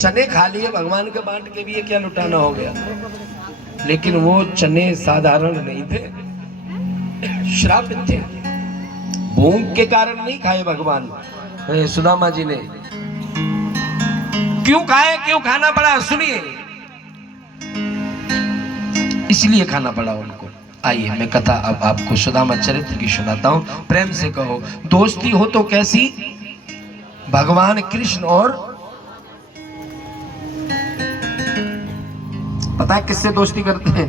चने खा लिए भगवान के बांट के भी ये क्या लुटाना हो गया। लेकिन वो चने साधारण नहीं थे, श्रापित थे। भूख के कारण नहीं खाए भगवान सुदामा जी ने। क्यों खाए, क्यों खाना पड़ा, सुनिए। इसलिए खाना पड़ा उनको। आइए मैं कथा अब आपको सुदामा चरित्र की सुनाता हूं। प्रेम से कहो, दोस्ती हो तो कैसी, भगवान कृष्ण और पता है किससे दोस्ती करते हैं?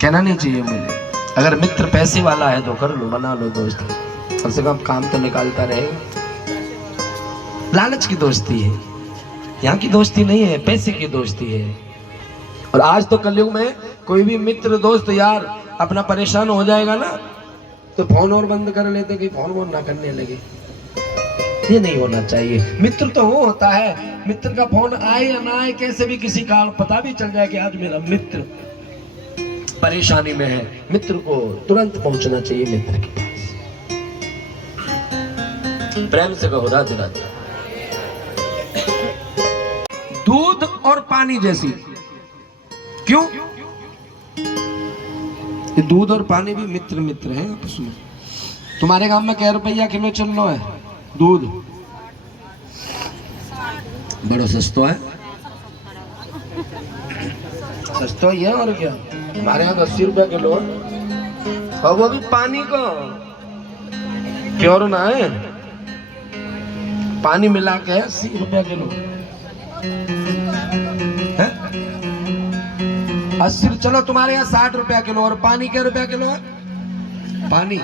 कहना नहीं चाहिए मुझे। अगर मित्र पैसे वाला है तो कर लो, बना लो दोस्ती, कम से कम काम तो निकालता रहेगा। लालच की दोस्ती है, यहाँ की दोस्ती नहीं है, पैसे की दोस्ती है। और आज तो कलयुग में कोई भी मित्र दोस्त यार अपना परेशान हो जाएगा ना तो फोन और बंद कर लेते कि फोन वोन ना करने लगे। ये नहीं होना चाहिए। मित्र तो वो होता है, मित्र का फोन आए या ना आए, कैसे भी किसी का पता भी चल जाए कि आज मेरा मित्र परेशानी में है, मित्र को तुरंत पहुंचना चाहिए मित्र के पास। प्रेम से कहो राधे राधे। दूध और पानी जैसी। क्यों? ये दूध और पानी भी मित्र मित्र हैं आपस में। तुम्हारे गांव में क्या रुपया किलो चल रहा है दूध? बड़ा सस्ता है, सस्ता ही है और क्या। हमारे यहाँ 80 रुपया किलो है, और वो भी पानी का प्योर ना है, पानी मिला के 80 रुपया किलो है। 80, चलो तुम्हारे यहाँ 60 रुपया किलो, और पानी क्या रुपया किलो है? पानी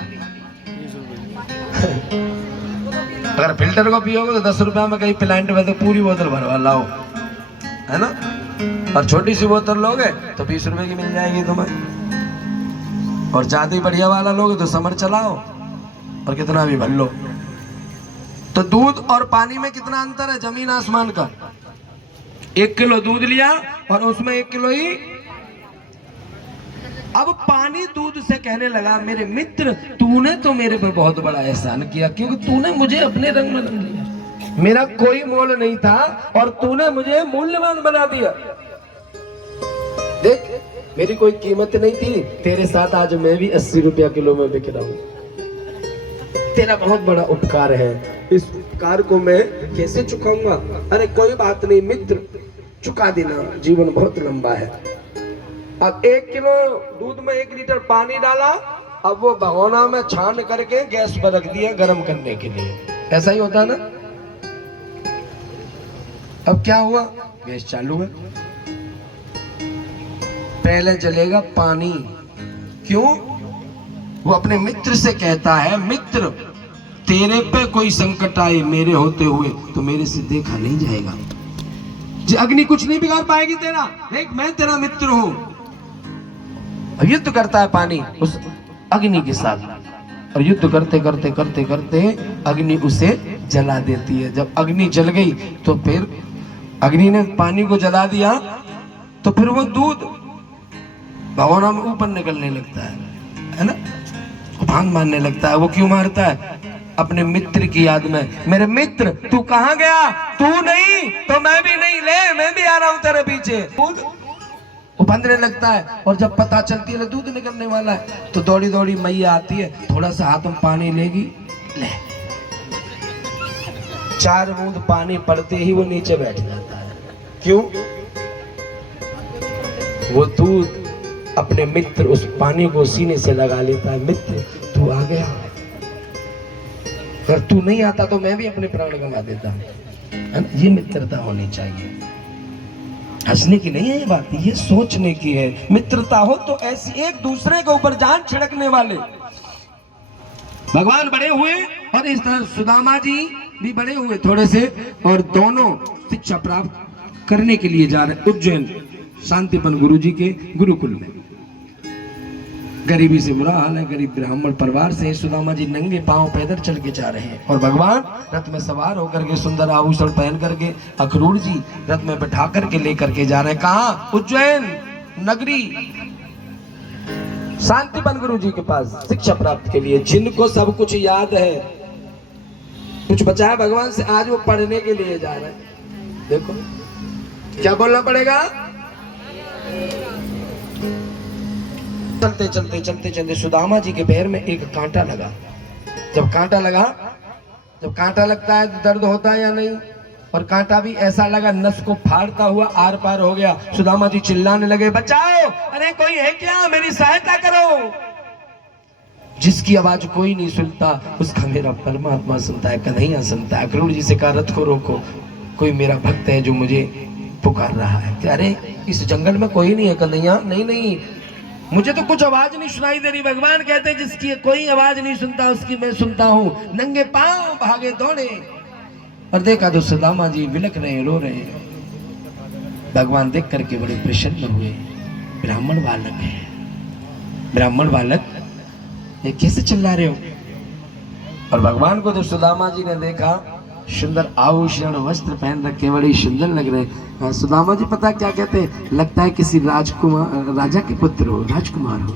अगर फिल्टर को पियोगे तो 10 रुपया में कहीं प्लांट में तो पूरी बोतल भरवा लाओ, है ना। और छोटी सी बोतल लोगे तो 20 रुपए की मिल जाएगी तुम्हें। और ज्यादा ही बढ़िया वाला लोगे तो समर चलाओ और कितना भी भर लो। तो दूध और पानी में कितना अंतर है, जमीन आसमान का। 1 किलो दूध लिया और उसमें 1 किलो ही। अब पानी दूध से कहने लगा, मेरे मित्र तूने तो मेरे पे बहुत बड़ा एहसान किया, क्योंकि तूने मुझे अपने रंग में रंग लिया। मेरा कोई मोल नहीं था और तूने मुझे मूल्यवान बना दिया। देख मेरी कोई कीमत नहीं थी, तेरे साथ आज मैं भी 80 रुपया किलो में बिक रहा हूं। तेरा बहुत बड़ा उपकार है, इस उपकार को मैं कैसे चुकाऊंगा? अरे कोई बात नहीं मित्र, चुका देना, जीवन बहुत लंबा है। अब 1 किलो दूध में 1 लीटर पानी डाला, अब वो भगोना में छान करके गैस पर रख दिया गर्म करने के लिए। ऐसा ही होता ना। अब क्या हुआ, गैस चालू है, पहले जलेगा पानी। क्यों? वो अपने मित्र से कहता है, मित्र तेरे पे कोई संकट आए मेरे होते हुए तो मेरे से देखा नहीं जाएगा। अग्नि कुछ नहीं बिगाड़ पाएगी तेरा, देख मैं तेरा मित्र हूं। युद्ध करता है पानी उस अग्नि के साथ, और युद्ध करते करते करते करते अग्नि उसे जला देती है। जब अग्नि जल गई तो फिर अग्नि ने पानी को जला दिया, तो फिर वो दूध भगोना में ऊपर निकलने लगता है ना, उफान मारने लगता है। वो क्यों मारता है? अपने मित्र की याद में। मेरे मित्र तू कहाँ गया? तू नहीं तो मैं भी नहीं, ले मैं भी आ रहा हूं तेरे पीछे। दूध उफानने लगता है, और जब पता चलती है दूध निकलने वाला है तो दौड़ी दौड़ी मैया आती है, थोड़ा सा हाथ में पानी लेगी, ले 4 बूंद पानी पड़ते ही वो नीचे बैठ जाता है। क्यों? वो दूध अपने मित्र उस पानी को सीने से लगा लेता है। मित्र तू आ गया, अगर तू नहीं आता तो मैं भी अपने प्राण गंवा देता हूं। ये मित्रता होनी चाहिए। हंसने की नहीं है ये बात, ये सोचने की है। मित्रता हो तो ऐसी एक दूसरे के ऊपर जान छिड़कने वाले। भगवान बड़े हुए और इस तरह सुदामा जी भी बड़े हुए थोड़े से, और दोनों शिक्षा प्राप्त करने के लिए जा रहे उज्जैन शांतिपन गुरु जी के गुरुकुल में। गरीबी से बुरा हाल है, गरीब ब्राह्मण परिवार से सुदामा जी नंगे पांव पैदल चल के जा रहे हैं, और भगवान रथ में सवार होकर के सुंदर आभूषण पहन करके अखरूट जी रथ में बैठा करके लेकर के जा रहे हैं। कहाँ? उज्जैन नगरी शांतिपन गुरु जी के पास शिक्षा प्राप्त के लिए। जिनको सब कुछ याद है, कुछ बचा है भगवान से, आज वो पढ़ने के लिए जा रहे हैं। देखो क्या बोलना पड़ेगा। चलते चलते चलते चलते सुदामा जी के पैर में एक कांटा लगा। जब कांटा लगता है तो दर्द होता है या नहीं, और कांटा भी ऐसा लगा नस को फाड़ता हुआ आर पार हो गया। सुदामा जी चिल्लाने लगे, बचाओ, अरे कोई है क्या, मेरी सहायता करो। जिसकी आवाज कोई नहीं सुनता उसका मेरा परमात्मा सुनता है, कन्हैया सुनता है। अक्रूर जी से कहा, रथ को रोको, कोई मेरा भक्त है जो मुझे पुकार रहा है। अरे इस जंगल में कोई नहीं है कन्हैया। नहीं, मुझे तो कुछ आवाज नहीं सुनाई दे रही। भगवान कहते हैं जिसकी कोई आवाज नहीं सुनता उसकी मैं सुनता हूँ। नंगे पांव भागे दौड़े और देखा तो सुदामा जी बिलख रहे, रो रहे। भगवान देख करके बड़े प्रसन्न हुए। ब्राह्मण बालक है, ब्राह्मण बालक, ये कैसे चिल्ला रहे हो। और भगवान को तो सुदामा जी ने देखा, सुंदर आभूषण वस्त्र पहन रखे, बड़ी सुंदर लग रहे। सुदामा जी पता क्या कहते हैं, लगता है किसी राजकुमार, राजा के पुत्र हो, राजकुमार हो।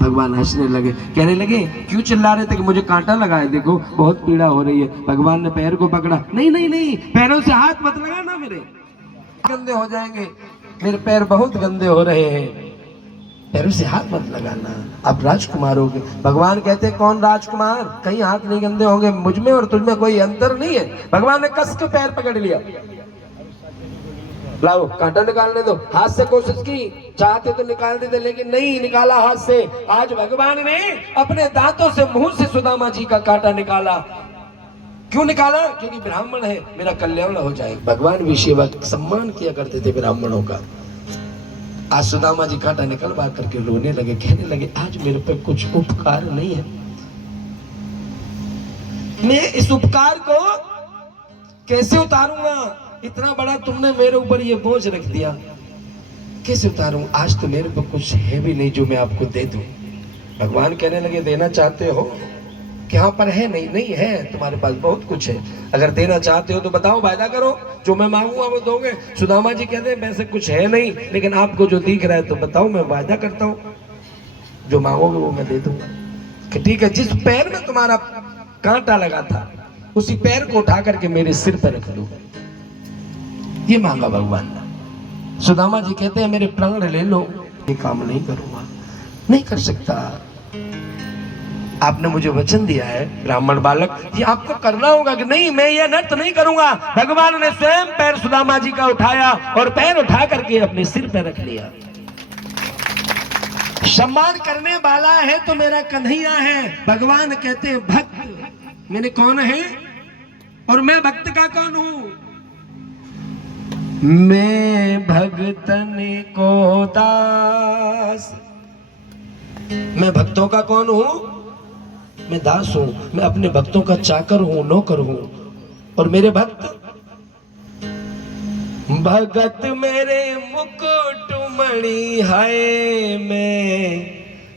भगवान हंसने लगे, कहने लगे, क्यों चिल्ला रहे थे कि मुझे कांटा लगा है, देखो बहुत पीड़ा हो रही है। भगवान ने पैर को पकड़ा, नहीं, पैरों से हाथ मत लगाना, मेरे गंदे हो जाएंगे, मेरे पैर बहुत गंदे हो रहे हैं, पैरों से हाथ मत लगाना, आप राजकुमार हो गए। भगवान कहते हैं, कौन राजकुमार, कहीं हाथ नहीं गंदे होंगे, मुझ में और तुझ में कोई अंतर नहीं है। भगवान ने कस के पैर पकड़ लिया, लाओ कांटा निकालने दो। हाथ से कोशिश की, चाहते तो निकाल देते, लेकिन नहीं निकाला हाथ से। आज भगवान ने अपने दांतों से, मुंह से सुदामा जी का कांटा निकाला। क्यों निकाला, क्योंकि ब्राह्मण है, मेरा कल्याण हो जाए। भगवान भी सेवा सम्मान किया करते थे ब्राह्मणों का। आज सुदामा जी कांटा निकलवा करके रोने लगे, कहने लगे, आज मेरे पे कुछ उपकार नहीं है, मैं इस उपकार को कैसे उतारूंगा। इतना बड़ा तुमने मेरे ऊपर ये बोझ रख दिया, कैसे उतारूं। आज तो मेरे पे कुछ है भी नहीं जो मैं आपको दे दूं। भगवान कहने लगे, देना चाहते हो, यहाँ पर है, नहीं है, तुम्हारे पास बहुत कुछ है। अगर देना चाहते हो तो बताओ, वायदा करो, जो मैं मांगूंगा वो दोगे। सुदामा जी कहते हैं, वैसे कुछ है नहीं, लेकिन आपको जो दिख रहा है तो बताओ, मैं वायदा करता हूँ, जो मांगोगे वो मैं दे दूंगा। कि ठीक है, जिस पैर में तुम्हारा कांटा लगा था उसी पैर को उठा करके मेरे सिर पर रख दो। ये मांगा भगवान ने। सुदामा जी कहते हैं, मेरे प्राण ले लो, ये काम नहीं करूंगा, नहीं कर सकता। आपने मुझे वचन दिया है ब्राह्मण बालक, ये आपको करना होगा। कि नहीं, मैं ये नृत्य नहीं करूंगा। भगवान ने स्वयं पैर सुदामा जी का उठाया और पैर उठा करके अपने सिर पर रख लिया। सम्मान करने वाला है तो मेरा कन्हैया है। भगवान कहते हैं, भक्त मैंने कौन है और मैं भक्त का कौन हूं। मैं भगतन को दास, मैं भक्तों का कौन हूं, मैं दास हूं, मैं अपने भक्तों का चाकर हूं, नौकर हूं। और मेरे भक्त, भगत मेरे मुकुट मणि है, मैं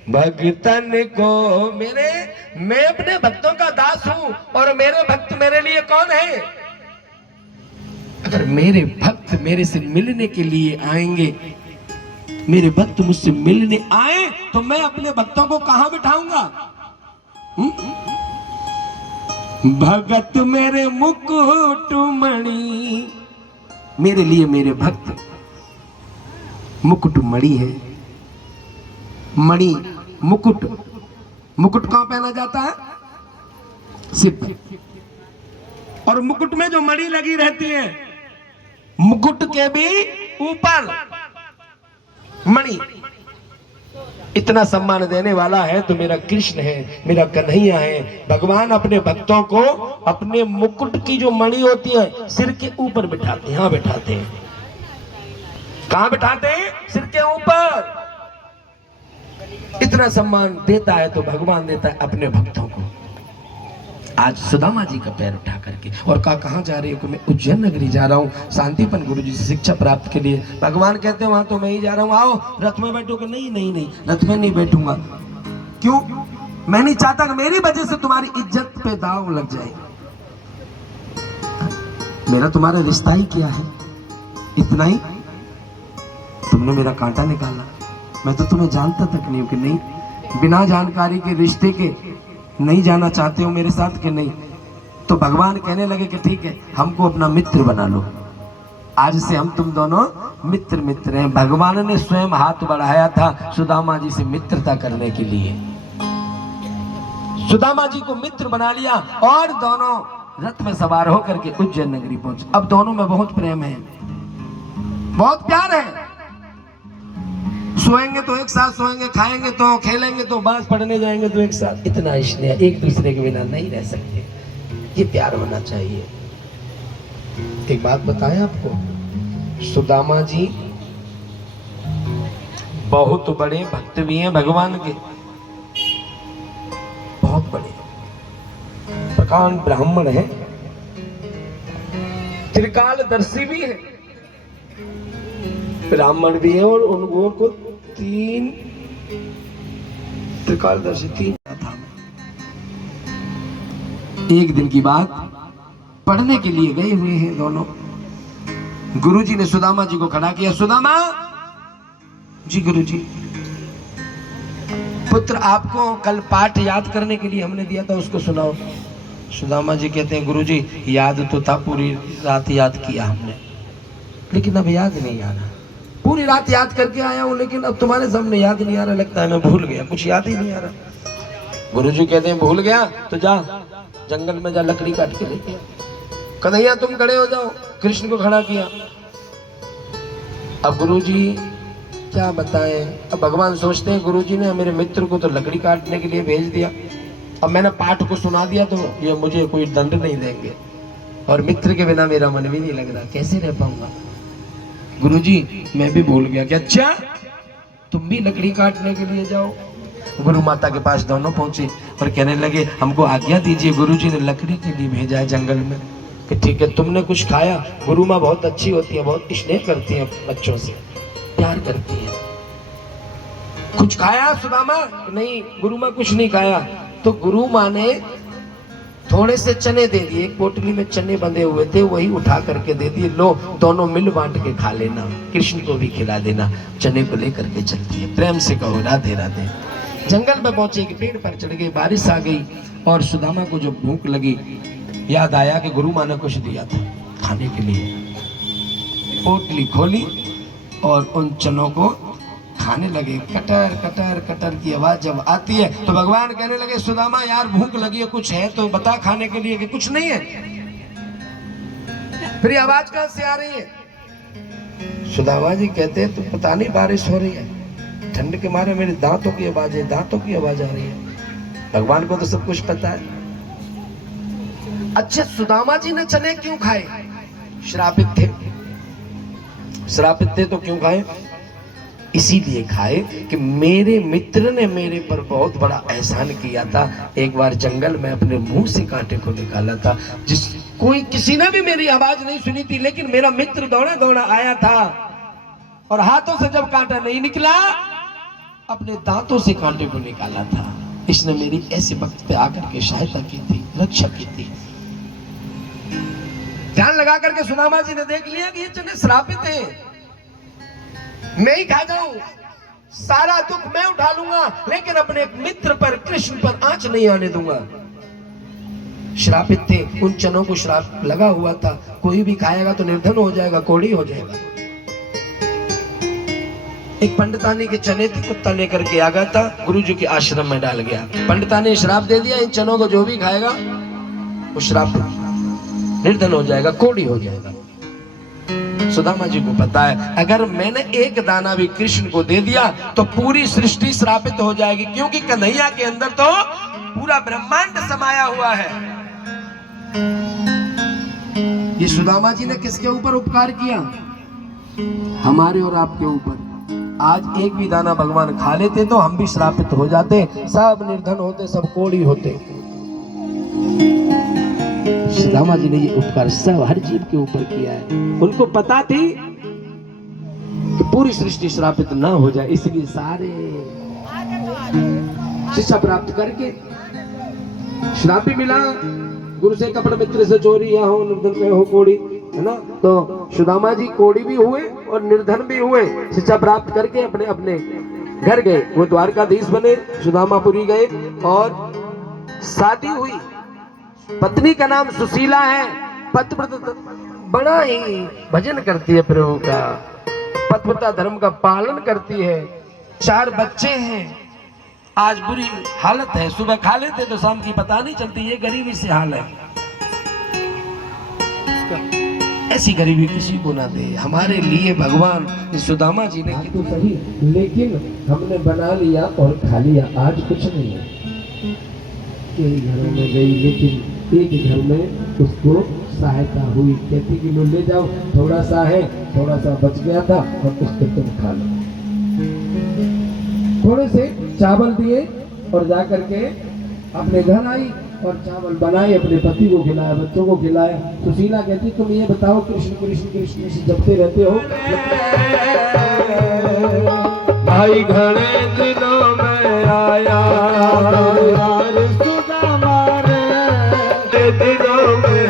भगतन को मेरे, मैं अपने भक्तों का दास हूं और मेरे भक्त मेरे लिए कौन है। अगर मेरे भक्त मेरे से मिलने के लिए आएंगे, मेरे भक्त मुझसे मिलने आए तो मैं अपने भक्तों को कहां बिठाऊंगा। भगत मेरे मुकुट मणि, मेरे लिए मेरे भक्त मुकुट मणि है। मणि, मुकुट, मुकुट कहां पहना जाता है, सिर पर, और मुकुट में जो मणि लगी रहती है, मुकुट के भी ऊपर मणि। इतना सम्मान देने वाला है तो मेरा कृष्ण है, मेरा कन्हैया है। भगवान अपने भक्तों को अपने मुकुट की जो मणि होती है सिर के ऊपर बिठाते हैं। हाँ, बिठाते हैं। कहां बिठाते हैं, सिर के ऊपर। इतना सम्मान देता है तो भगवान देता है अपने भक्तों को। आज सुदामा जी का पैर उठा करके और कहाँ जा रही हो, मैं उज्जैन नगरी जा रहा हूँ शांतिपन गुरु जी से शिक्षा प्राप्त के लिए। भगवान कहते हैं, वहां तो मैं ही जा रहा हूँ, आओ रथ में बैठोगे। नहीं, रथ में नहीं बैठूंगा। क्यों, मैं नहीं चाहता कि मेरी वजह से तुम्हारी इज्जत पे दाव लग जाए। मेरा तुम्हारा रिश्ता ही क्या है, इतना ही। तुमने मेरा कांटा निकाला, मैं तो तुम्हें जानता तक नहीं हूं। कि नहीं, बिना जानकारी के रिश्ते के नहीं जाना चाहते हो मेरे साथ, कि नहीं। तो भगवान कहने लगे कि ठीक है, हमको अपना मित्र बना लो, आज से हम तुम दोनों मित्र मित्र हैं। भगवान ने स्वयं हाथ बढ़ाया था सुदामा जी से मित्रता करने के लिए। सुदामा जी को मित्र बना लिया और दोनों रथ में सवार होकर के उज्जैन नगरी पहुंचे। अब दोनों में बहुत प्रेम है, बहुत प्यार है। सोएंगे तो एक साथ सोएंगे, खाएंगे तो, खेलेंगे तो, बांस पढ़ने जाएंगे तो एक साथ। इतना स्नेह, एक दूसरे के बिना नहीं रह सकते। ये प्यार होना चाहिए। एक बात बताएं आपको, सुदामा जी बहुत बड़े भक्त भी हैं भगवान के, बहुत बड़े प्रकांड ब्राह्मण है, त्रिकालदर्शी भी है, ब्राह्मण भी है। और उनको 3 त्रिकालदर्शी 3 था। एक दिन की बात, पढ़ने के लिए गए हुए हैं दोनों। गुरुजी ने सुदामा जी को खड़ा किया। सुदामा जी, गुरुजी, पुत्र आपको कल पाठ याद करने के लिए हमने दिया था, उसको सुनाओ। सुदामा जी कहते हैं, गुरुजी याद तो था, पूरी रात याद किया हमने, लेकिन अब याद नहीं आ रहा। पूरी रात याद करके आया हूं, लेकिन अब तुम्हारे सामने याद नहीं आ रहा। लगता है मैं भूल गया, कुछ याद ही नहीं आ रहा। गुरुजी कहते हैं, भूल गया तो जा जंगल में जा, लकड़ी काट के लेके आ। कन्हैया तुम खड़े हो जाओ। कृष्ण को खड़ा किया। अब गुरुजी क्या बताएं, अब भगवान सोचते हैं गुरुजी ने मेरे मित्र को तो लकड़ी काटने के लिए भेज दिया, अब मैंने पाठ को सुना दिया तो ये मुझे कोई दंड नहीं देंगे, और मित्र के बिना मेरा मन भी नहीं लग रहा, कैसे रह पाऊंगा। गुरुजी मैं भी भूल गया। क्या? अच्छा, तुम भी लकड़ी काटने के लिए जाओ। गुरु माता के पास दोनों पहुंचे और कहने लगे, हमको आज्ञा दीजिए, गुरुजी ने लकड़ी के लिए भेजा है जंगल में। कि ठीक है, तुमने कुछ खाया? गुरु माँ बहुत अच्छी होती है, बहुत स्नेह करती है बच्चों से, प्यार करती है। कुछ खाया सुदामा? नहीं गुरु माँ कुछ नहीं खाया। तो गुरु माँ ने थोड़े से चने दे दिए, एक पोटली में चने बंधे हुए थे, वही उठा करके दे दिए, लो दोनों मिल बांट के खा लेना, कृष्ण को भी खिला देना। चने को लेकर के चलती है, प्रेम से कहो राधे राधे। जंगल में पहुंचे, एक पेड़ पर चढ़ गए, बारिश आ गई और सुदामा को जब भूख लगी, याद आया कि गुरु माँ ने कुछ दिया था खाने के लिए। पोटली खोली और उन चनों को खाने लगे। कटर कटर कटर की आवाज जब आती है तो भगवान कहने लगे, सुदामा यार भूख लगी है, कुछ है तो बता खाने के लिए। कि कुछ नहीं है। फिर आवाज कहां से आ रही है? सुदामा जी कहते हैं, तो पता नहीं बारिश हो रही है, ठंड के मारे मेरे दांतों की आवाज है, दांतों की आवाज आ रही है। भगवान को तो सब कुछ पता है। अच्छा, सुदामा जी ने चने क्यों खाए? श्रापित थे। श्रापित थे तो क्यों खाए? इसीलिए खाए कि मेरे मित्र ने मेरे पर बहुत बड़ा एहसान किया था। एक बार जंगल में अपने मुंह से कांटे को निकाला था, किसी ने भी मेरी आवाज नहीं सुनी थी, लेकिन मेरा मित्र दौड़ा दौड़ा आया था और हाथों से जब कांटा नहीं निकला, अपने दांतों से कांटे को निकाला था। इसने मेरी ऐसे वक्त पे आकर के सहायता की थी, रक्षा की थी। ध्यान लगा करके सुदामा जी ने देख लिया कि ये चने श्रापित हैं, मैं ही खा जाऊं, सारा दुख मैं उठा लूंगा, लेकिन अपने मित्र पर, कृष्ण पर आंच नहीं आने दूंगा। श्रापित थे, उन चनों को श्राप लगा हुआ था, कोई भी खाएगा तो निर्धन हो जाएगा, कोढ़ी हो जाएगा। एक पंडितानी के चने थे, कुत्ता लेकर के आ गया था, गुरुजी के आश्रम में डाल गया। पंडितानी ने श्राप दे दिया, इन चनों को जो भी खाएगा वो श्राप निर्धन हो जाएगा, कोढ़ी हो जाएगा। सुदामा जी को पता है, अगर मैंने एक दाना भी कृष्ण को दे दिया तो पूरी सृष्टि श्रापित हो जाएगी, क्योंकि कन्हैया के अंदर तो पूरा ब्रह्मांड समाया हुआ है। ये सुदामा जी ने किसके ऊपर उपकार किया? हमारे और आपके ऊपर। आज एक भी दाना भगवान खा लेते तो हम भी श्रापित हो जाते, सब निर्धन होते, सब कोढ़ी होते। सुदामा जी ने ये उपकार सब हर जीव के ऊपर किया है। उनको पता थी कि पूरी सृष्टि श्रापित ना हो जाए, इसलिए सारे शिक्षा प्राप्त करके श्राप भी मिला। गुरु से कपड़, मित्र से चोरी, या हो निर्धन में हो कोढ़ी, है ना। तो सुदामा जी कोढ़ी भी हुए और निर्धन भी हुए, शिक्षा प्राप्त करके अपने अपने घर गए। वो द्वारकाधीश बने, सुदामापुरी गए और शादी हुई। पत्नी का नाम सुशीला है। पतिव्रता बड़ा ही भजन करती है प्रभु का, पतिव्रता धर्म का पालन करती है। 4 बच्चे हैं। आज बुरी हालत है, सुबह खा लेते तो शाम की पता नहीं चलती। ये गरीबी से हाल है। ऐसी गरीबी किसी को ना दे। हमारे लिए भगवान सुदामा जी ने की तो सही, लेकिन हमने बना लिया और खा लिया। आज कुछ नहीं है। कई घरों में गई, लेकिन एक घर में उसको सहायता हुई। कहती कि लो ले जाओ, थोड़ा सा है, थोड़ा सा बच गया था और उसको तुम खा लो। थोड़े से चावल दिए और जा करके अपने घर आई और चावल बनाए, अपने पति को खिलाया, बच्चों को खिलाया। सुशीला कहती तुम ये बताओ, कृष्ण कृष्ण कृष्ण से जपते रहते हो भाई, घने दिनों में आया सुदामा रे, दिनों में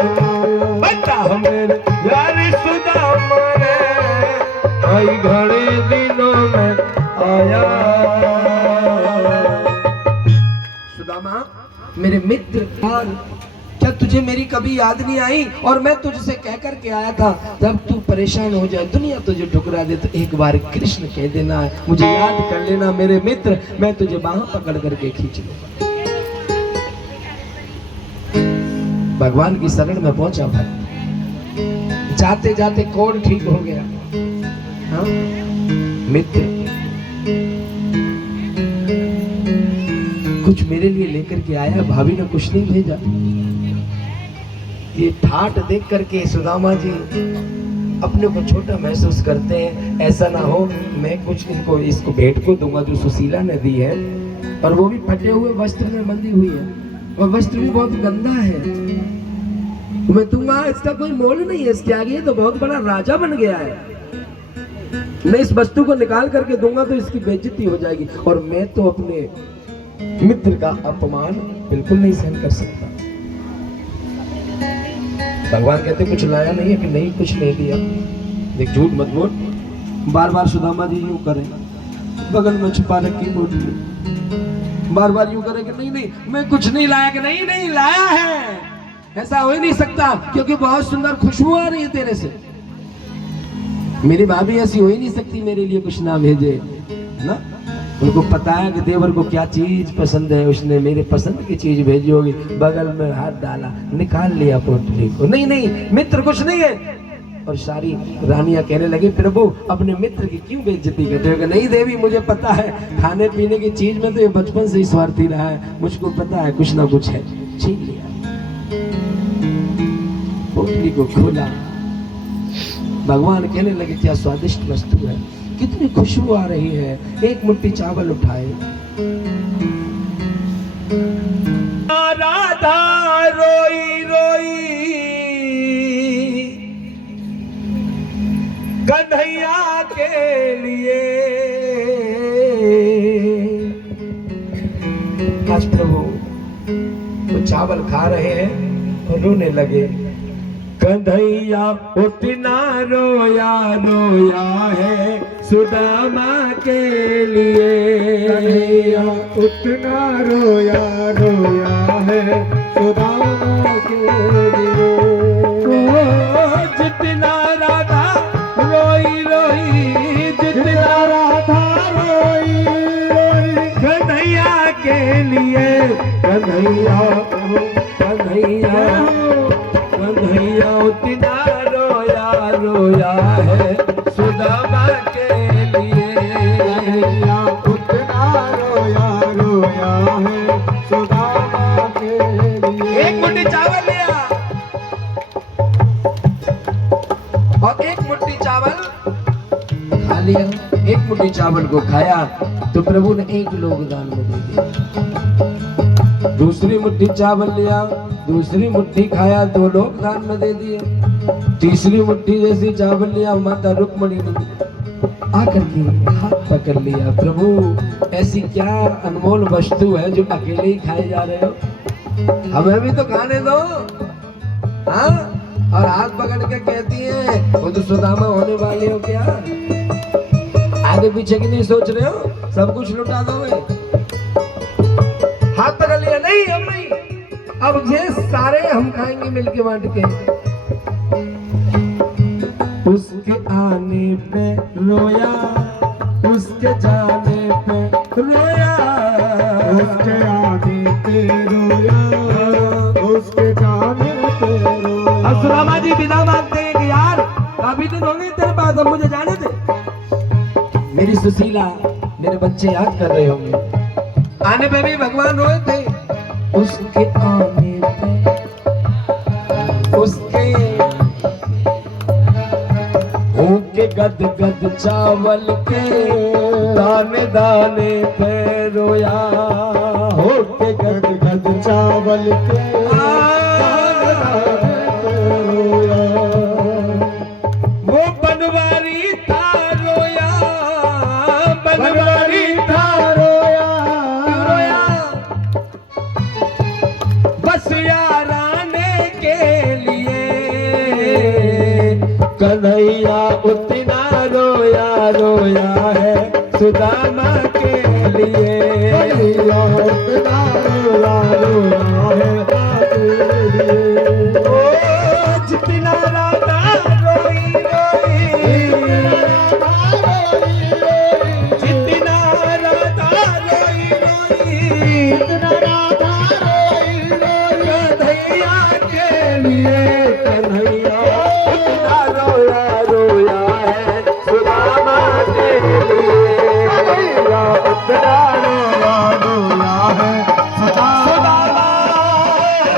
बता मेरे यार सुदामा रे, भाई घने दिनों में आया। सुदामा मेरे मित्र, क्या तुझे मेरी कभी याद नहीं आई? और मैं तुझसे कह कर के आया था, जब तू परेशान हो जाए, दुनिया तुझे ठुकरा दे, तो एक बार कृष्ण कह देना, मुझे याद कर लेना मेरे मित्र, मैं तुझे बाह पकड़ करके खींच लूंगा। भगवान की शरण में पहुंचा भक्त, जाते जाते कौन ठीक हो गया? हाँ? मित्र कुछ मेरे लिए लेकर के आया, भाभी ने कुछ नहीं भेजा। ये ठाट देख करके सुदामा जी अपने को छोटा महसूस करते हैं। ऐसा ना हो मैं कुछ इसको भेंट को दूंगा जो सुशीला ने दी है, और वो भी फटे हुए वस्त्र में बंधी हुई है, और वस्त्र भी बहुत गंदा है। मैं दूंगा, इसका कोई मोल नहीं है। इसके आगे तो बहुत बड़ा राजा बन गया है। मैं इस वस्तु को निकाल करके दूंगा तो इसकी बेइज्जती हो जाएगी, और मैं तो अपने मित्र का अपमान बिल्कुल नहीं सहन कर सकता। भगवान कहते कुछ लाया नहीं है कि नहीं, कुछ नहीं दिया। देख झूठ मत बोल। बार बार सुदामा जी यूं करें, बगल में छुपा रखी बोतल, बार बार यूं करें कि नहीं नहीं मैं कुछ नहीं लाया, कि नहीं नहीं लाया है। ऐसा हो ही नहीं सकता, क्योंकि बहुत सुंदर खुशबू आ रही है तेरे से। मेरी भाभी ऐसी हो ही नहीं सकती मेरे लिए कुछ ना भेजे ना। उनको पता है कि देवर को क्या चीज पसंद है, उसने मेरे पसंद की चीज भेजी होगी। बगल में हाथ डाला, निकाल लिया पोटली को, नहीं नहीं मित्र कुछ नहीं है। और सारी रानियां कहने लगी प्रभु अपने मित्र की क्यों बेइज्जती करते हो? नहीं देवी मुझे पता है, खाने पीने की चीज में तो ये बचपन से ही स्वार्थी रहा है, मुझको पता है कुछ ना कुछ है। छीन लिया, पोटली को खोला, भगवान कहने लगे क्या स्वादिष्ट वस्तु है, कितनी खुशबू आ रही है। एक मुट्ठी चावल उठाए, राधा रोई रोई कन्हैया के लिए। आज प्रभु वो चावल खा रहे हैं और रोने लगे। कन्हैया उतना रोया रोया है सुदामा के लिए, कन्हैया उतना रोया रोया है सुदामा के लिए। जितना राधा रोई रोई, जितना राधा रोई रोई कन्हैया के लिए, कन्हैया कन्हैया कन्हैया उतना रोया रोया है सुदामा के लिए, कन्हैया उतना रोया रोया है सुदामा के लिए। एक मुट्ठी चावल लिया और एक मुट्ठी चावल खा लिया। एक मुट्ठी चावल को खाया तो प्रभु ने 1 लोग दान में दे दिया। दूसरी मुट्ठी चावल लिया, दूसरी मुट्ठी खाया, 2 लोग दान में दे दिए। तीसरी मुट्ठी जैसी चावल लिया, माता रुक्मणी ने आकर के हाथ पकड़ लिया। प्रभु ऐसी क्या अनमोल वस्तु है जो अकेले ही खाए जा रहे हो, हमें भी तो खाने दो। हाँ, और हाथ पकड़ के कहती है वो तो सुदामा होने वाले हो क्या? आगे पीछे की नहीं सोच रहे हो, सब कुछ लुटा दोगे। हाथ पकड़ लिया, नहीं हम नहीं, अब ये सारे हम खाएंगे मिलके बांट के। उसके आने पे रोया, उसके जाने पे रोया, उसके आने पे रोया, उसके जाने पे रोया। अब सुदामा जी विदा मांगते हैं कि यार काफी दिन हो गए तेरे पास, अब मुझे जाने दे। मेरी सुशीला, मेरे बच्चे याद कर रहे होंगे, आने पे भी भगवान रोए थे। उसके आने पे, उसके होके गद गद चावल के दाने दाने पे रोया, होके गद गद चावल के दाने दाने पे रोया। वो बनवारी था रोया, बनवारी था रोया, रोया, बस यार आने के लिए कन्हैया उतना रोया रोया है सुदामा के लिए। कन्हैया उतना रोया रोया है तेरे लिए। ओ जितना राधा रोई रोई, जितना राधा रोई रोई, कन्हैया के लिए, कन्हैया उतना रोया रोया है सुदामा के लिए। कन्हैया उतना रोया रोया है सुदामा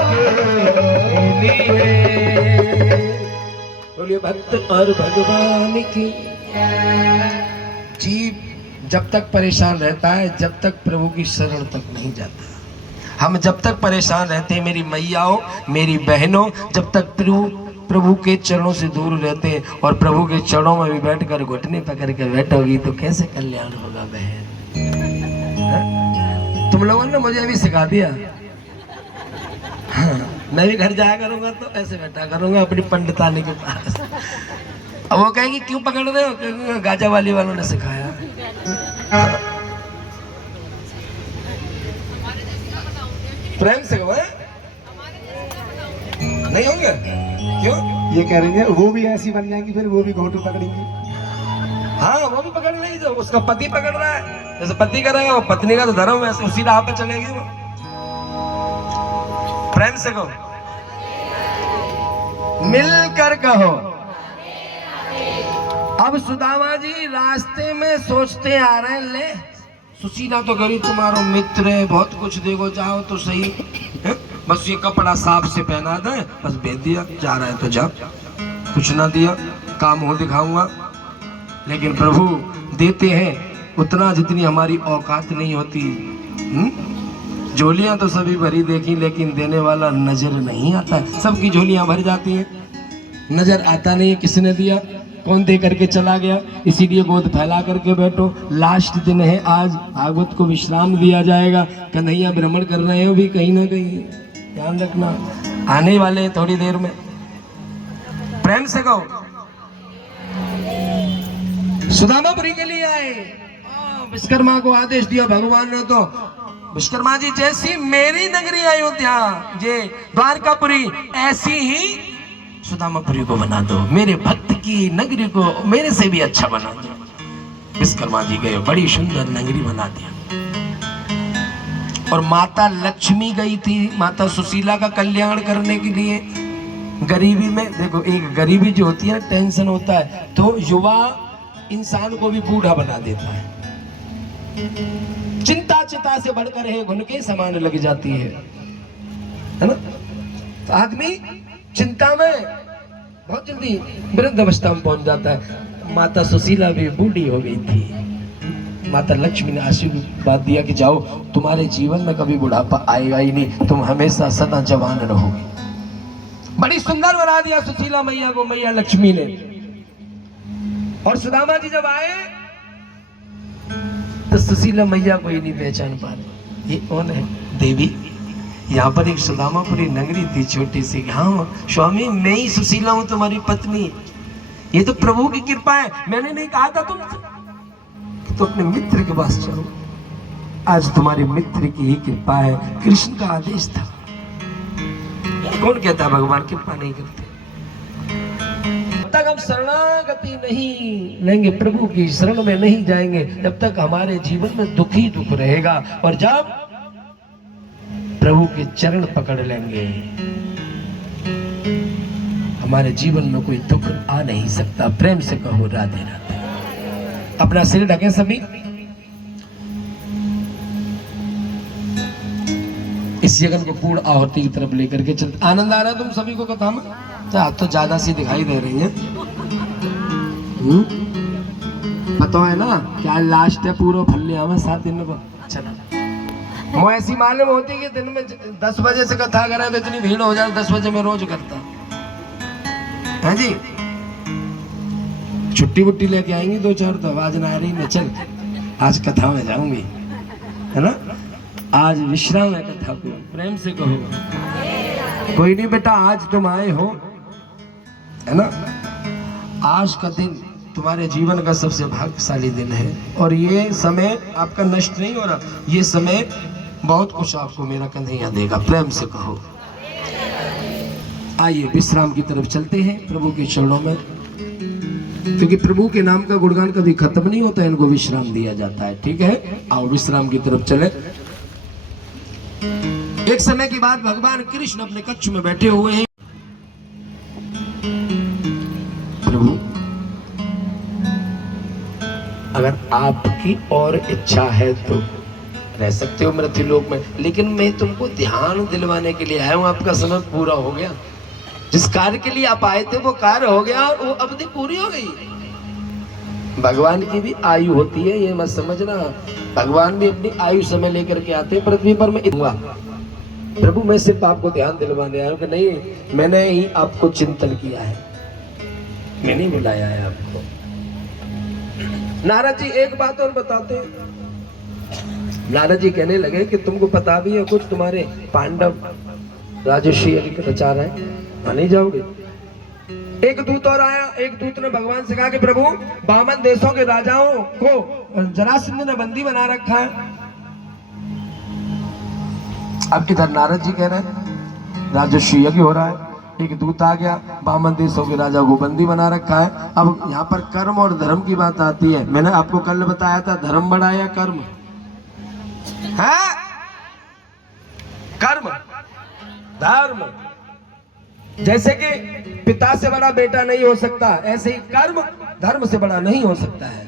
के लिए। बोलिए भक्त और भगवान की। जीव जब तक परेशान रहता है, जब तक प्रभु की शरण तक नहीं जाता। हम जब तक परेशान रहते हैं, मेरी मैयाओं, मेरी बहनों, जब तक प्रभु के चरणों से दूर रहते हैं और प्रभु के चरणों में भी बैठकर घुटने पकड़ के बैठोगी तो कैसे कल्याण होगा बहन। हाँ? तुम लोगों ने मुझे अभी सिखा दिया। हाँ, मैं भी घर जाया करूंगा तो ऐसे बैठा करूंगा अपनी पंडितानी के पास। अब वो कहेंगे क्यों पकड़ रहे हो, क्योंकि गाजा वाली वालों ने सिखाया। प्रेम से कहो, नहीं होंगे क्यों? ये कह रही है वो भी ऐसी बन जाएंगी, फिर वो भी घोटू पकड़ेंगी। हाँ वो भी पकड़ लेगी, जो उसका पति पकड़ रहा है, जैसे पति करेगा वो पत्नी का तो धर्म वैसे उसी राह पे चलेगी वो। प्रेम से कहो, मिलकर कहो। अब सुदामा जी रास्ते में सोचते आ रहे हैं, ले सुशीला तो गरीब तुम्हारा मित्र है, बहुत कुछ देखो, जाओ तो सही है? बस ये कपड़ा साफ से पहना दे, बस भेज दिया, जा रहा है तो जा, कुछ ना दिया काम हो दिखाऊंगा। लेकिन प्रभु देते हैं उतना जितनी हमारी औकात नहीं होती। झोलियां तो सभी भरी देखी, लेकिन देने वाला नजर नहीं आता है। सबकी झोलियां भर जाती हैं, नजर आता नहीं है किसने दिया, कौन दे करके चला गया। इसीलिए गोद फैला करके बैठो, लास्ट दिन है आज, भागवत को विश्राम दिया जाएगा। कन्हैया भ्रमण कर रहे हो भी कहीं ना कहीं, ध्यान रखना, आने वाले हैं थोड़ी देर में। प्रेम से कहो, सुदामापुरी के लिए आए। विश्वकर्मा को आदेश दिया भगवान ने, तो विश्वकर्मा जी जैसी मेरी नगरी अयोध्या, ये द्वारकापुरी, ऐसी ही सुदामापुरी को बना दो, मेरे भक्त की नगरी को मेरे से भी अच्छा बना दो। विश्वकर्मा जी गए, बड़ी सुंदर नगरी बना दिया। और माता लक्ष्मी गई थी माता सुशीला का कल्याण करने के लिए। गरीबी में देखो, एक गरीबी जो होती है, टेंशन होता है तो युवा इंसान को भी बूढ़ा बना देता है। चिंता चिता से बढ़कर है घुन के समान लग जाती है ना। तो आदमी चिंता में बहुत जल्दी वृद्ध अवस्था में पहुंच जाता है। माता सुशीला भी बूढ़ी हो गई थी। माता लक्ष्मी ने आशीर्वाद दिया कि जाओ, तुम्हारे जीवन में कभी बुढ़ापा आएगा ही नहीं, तुम हमेशा सदा जवान रहोगे। बड़ी सुंदर बना दिया सुशीला मैया को मैया लक्ष्मी ने। और सुदामा जी जब आए तो सुशीला मैया को ही नहीं पहचान पा रहे, ये कौन है देवी। यहाँ पर एक सुदामापुरी नगरी थी छोटी सी। हाँ स्वामी, मैं ही सुशीला हूँ, तुम्हारी पत्नी। ये तो प्रभु की कृपा है, मैंने नहीं कहा था तुमसे तो अपने मित्र के पास जाओ। आज तुम्हारे मित्र की ही कृपा है, कृष्ण का आदेश था। कौन कहता है भगवान कृपा नहीं करते? जब तक हम शरणागति नहीं लेंगे, प्रभु की शरण में नहीं जाएंगे, जब तक हमारे जीवन में दुख ही दुख रहेगा। और जब प्रभु के चरण पकड़ लेंगे, हमारे जीवन में कोई दुख आ नहीं सकता। प्रेम से कहो राधे राधे। अपना सिर ढके सभी। इस यज्ञ को पूर्ण आहुति की तरफ लेकर के चलते। आनंद आ रहा है तुम सभी को कथा में? तो ज्यादा सी दिखाई दे रही है। पता है ना क्या लास्ट है पूरा फल लिया में 7 दिन को। चलो वो ऐसी मालूम होती है कि दिन में 10 बजे से कथा करें तो इतनी भीड़ हो जाए। 10 बजे में रोज करता है जी। छुट्टी वुट्टी लेके आएंगी 2-4 तो आवाज ना आ रही मैं चल आज कथा में जाऊंगी, है ना। आज विश्राम है कथा को। प्रेम से कहो। कोई नहीं बेटा, आज तुम आए हो, है ना। आज का दिन तुम्हारे जीवन का सबसे भाग्यशाली दिन है और ये समय आपका नष्ट नहीं हो रहा। ये समय बहुत कुछ आपको मेरा कन्हैया देगा। प्रेम से कहो। आइए विश्राम की तरफ चलते हैं प्रभु के चरणों में, क्योंकि प्रभु के नाम का गुणगान कभी खत्म नहीं होता, इनको विश्राम दिया जाता है। ठीक है, आओ विश्राम की तरफ चले। एक समय के बाद भगवान कृष्ण अपने कक्ष में बैठे हुए हैं। प्रभु, अगर आपकी और इच्छा है तो रह सकते हो मृत्युलोक में, लेकिन मैं तुमको ध्यान दिलवाने के लिए आया हूं। आपका समय पूरा हो गया। जिस कार्य के लिए आप आए थे वो कार्य हो गया और वो अवधि पूरी हो गई। भगवान की भी आयु होती है, ये मत समझना। भगवान भी अपनी आयु समय लेकर के आते हैं पृथ्वी पर। मैं प्रभु, मैं सिर्फ आपको ध्यान दिलवाने आया हूं कि नहीं, मैंने ही आपको चिंतन किया है, मैंने बुलाया है आपको। नारद जी एक बात और बताते हैं। नारद जी कहने लगे कि तुमको पता भी है कुछ, तुम्हारे पांडव राजर्षि रचा रहे हैं, नहीं जाओगे? एक दूत और आया। एक दूत ने भगवान से कहा कि प्रभु, बामन देशों के राजाओं को जरासंध ने बंदी बना रखा है। अब इधर नारद जी कह रहे हैं राजर्षि यज्ञ हो रहा है। एक दूत आ गया, बामन देशों के राजा को बंदी बना रखा है। अब यहाँ पर कर्म और धर्म की बात आती है। मैंने आपको कल बताया था, धर्म बड़ा या कर्म है? कर्म धर्म। जैसे कि पिता से बड़ा बेटा नहीं हो सकता, ऐसे ही कर्म धर्म से बड़ा नहीं हो सकता है।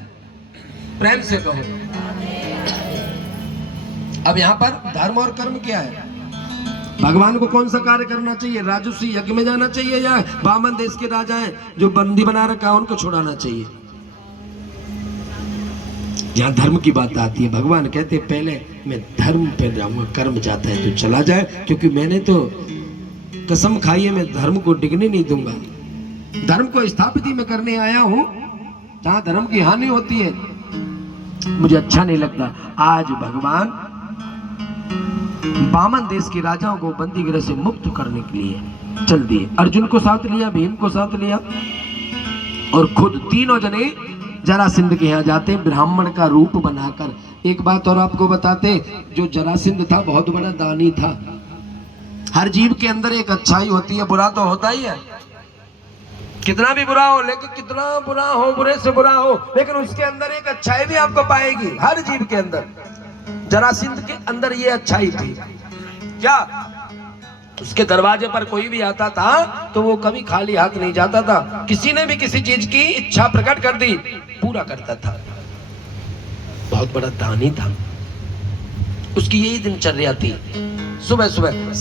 प्रेम से कहो। अब यहाँ पर धर्म और कर्म क्या है? भगवान को कौन सा कार्य करना चाहिए? राजर्षि यज्ञ में जाना चाहिए या बामन देश के राजा हैं जो बंदी बना रखा है उनको छुड़ाना चाहिए? यहाँ धर्म की बात आती है। भगवान कहते पहले मैं धर्म पे जाऊंगा, कर्म जाता है तो चला जाए, क्योंकि मैंने तो कसम खाई है मैं धर्म को डिगने नहीं दूंगा। धर्म को स्थापित ही मैं करने आया हूं। जहां धर्म की हानि होती है मुझे अच्छा नहीं लगता। आज भगवान बामन देश के राजाओं को बंदी गृह से मुक्त करने के लिए चल दिए। अर्जुन को साथ लिया, भीम को साथ लिया और खुद तीनों जने जरासंध के यहाँ जाते ब्राह्मण का रूप बनाकर। एक बात और आपको बताते, जो जरासंध था बहुत बड़ा दानी था। हर जीव के अंदर एक अच्छाई होती है, बुरा तो होता ही है। कितना भी बुरा हो, लेकिन कितना बुरा हो, बुरे से बुरा हो, लेकिन उसके अंदर एक अच्छाई भी आपको पाएगी। हर जीव के अंदर। जरासंध के अंदर ये अच्छाई थी क्या? उसके दरवाजे पर कोई भी आता था तो वो कभी खाली हाथ नहीं जाता था। किसी ने भी किसी चीज की इच्छा प्रकट कर दी, पूरा करता था। बहुत बड़ा दानी था। उसकी यही दिनचर्या थी, सुबह सुबह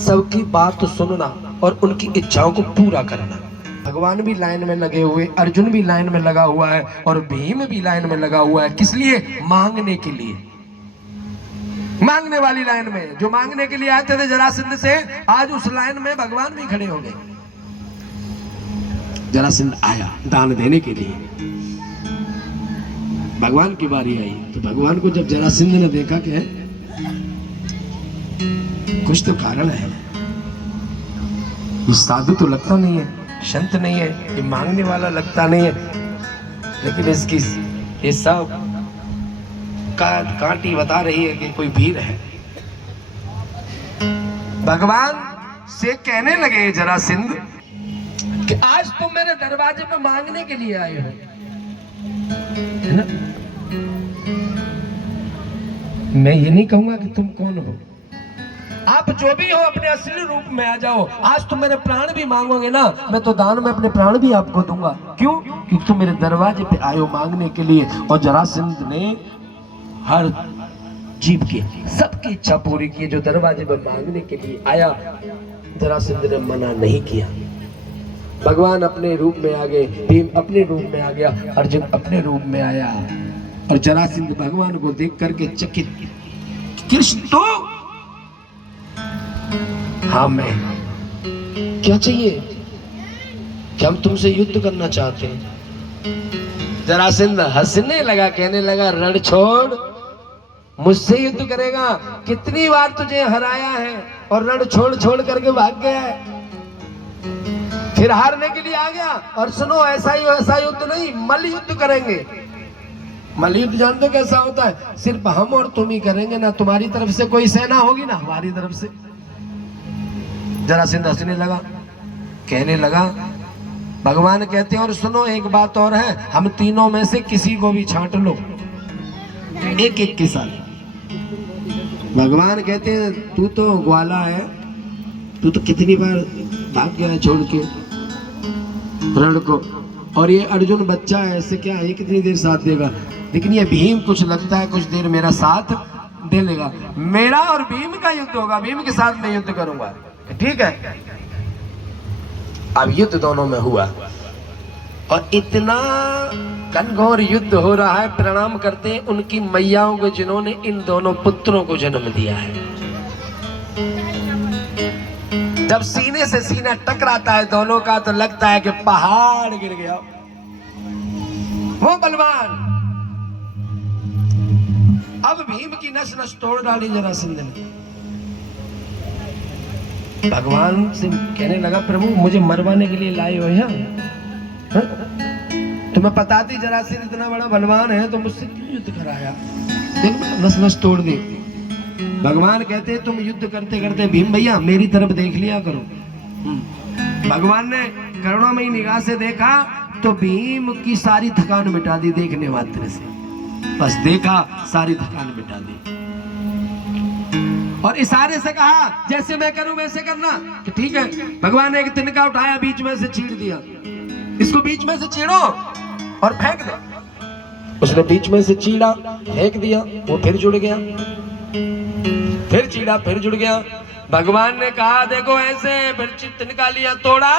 सबकी बात सुनना और उनकी इच्छाओं को पूरा करना। भगवान भी लाइन में लगे हुए, अर्जुन भी लाइन में लगा हुआ है और भीम भी लाइन में लगा हुआ है। किस लिए? मांगने के लिए। मांगने वाली लाइन में, जो मांगने के लिए आते थे जरासंध से, आज उस लाइन में भगवान भी खड़े हो गए। जरासंध आया दान देने के लिए, भगवान की बारी आई। तो भगवान को जब जरासंध ने देखा कि कुछ तो कारण है, ये साधु तो लगता नहीं है, संत नहीं है, ये मांगने वाला लगता नहीं है, लेकिन इसकी ये सब कांटी बता रही है कि कोई भीड़ है। भगवान से कहने लगे जरासंध कि आज तुम मेरे दरवाजे पे मांगने के लिए आए हो, है ना? मैं ये नहीं कहूंगा कि तुम कौन हो, आप जो भी हो अपने असली रूप में आ जाओ। आज तुम मेरे प्राण भी मांगोगे ना, मैं तो दान में अपने प्राण भी आपको दूंगा। क्यों? क्योंकि तुम मेरे दरवाजे पे आए हो मांगने के लिए। और जरासंध ने हर जीव की सबकी इच्छा पूरी की जो दरवाजे पे मांगने के लिए आया। जरासंध ने मना नहीं किया। भगवान अपने रूप में आ गए, भीम अपने रूप में आ गया, अर्जुन अपने रूप में आया। और जरासंध भगवान को देख करके चकित, कृष्ण तो हाँ मैं, क्या चाहिए? क्या हम तुमसे युद्ध करना चाहते हैं? जरासंध हंसने लगा, कहने लगा रण छोड़, मुझसे युद्ध करेगा? कितनी बार तुझे हराया है और रण छोड़ छोड़ करके भाग गया है, फिर हारने के लिए आ गया। और सुनो, ऐसा युद्ध नहीं, मल्ल युद्ध करेंगे। मल्ल युद्ध जानते कैसा होता है? सिर्फ हम और तुम ही करेंगे, ना तुम्हारी तरफ से कोई सेना होगी ना हमारी तरफ से। जरासंध हंसने लगा, कहने लगा, भगवान कहते हैं और सुनो एक बात और है, हम तीनों में से किसी को भी छांट लो, एक एक के साथ। भगवान कहते हैं तू तो ग्वाला है, तू तो कितनी बार भाग गया है छोड़ के रण को, और ये अर्जुन बच्चा है, ऐसे क्या है, कितनी देर साथ देगा? लेकिन ये भीम कुछ लगता है कुछ देर मेरा साथ दे लेगा। मेरा और भीम का युद्ध होगा, भीम के साथ मैं युद्ध करूंगा, ठीक है? अब युद्ध दोनों में हुआ और इतना घनघोर युद्ध हो रहा है। प्रणाम करते हैं उनकी मैयाओं को जिन्होंने इन दोनों पुत्रों को जन्म दिया है। जब सीने से सीना टकराता है दोनों का तो लगता है कि पहाड़ गिर गया। वो बलवान अब भीम की नस नस तोड़ डाली जरासंध ने। भगवान से कहने लगा, प्रभु मुझे मरवाने के लिए लाए हो यहाँ? तुम्हें पता थी जरासंध इतना बड़ा बलवान है तो मुझसे क्यों युद्ध कराया? देख नस नस तोड़ दी। भगवान कहते हैं तुम युद्ध करते करते भीम भैया मेरी तरफ देख लिया करो। भगवान ने करुणामयी निगाह से देखा तो भीम की सारी थकान मिटा दी, देखने मात्र से बस देखा सारी थकान मिटा दी और इशारे से कहा जैसे मैं करूं वैसे करना, कि ठीक है। भगवान ने एक तिनका उठाया, बीच में से चीर दिया, इसको बीच में से चीरो और फेंक दो। उसने बीच में से चीरा, फेंक दिया, वो फिर जुड़ गया, फिर चीरा, फिर जुड़ गया। भगवान ने कहा देखो ऐसे, फिर तिनका लिया, तोड़ा,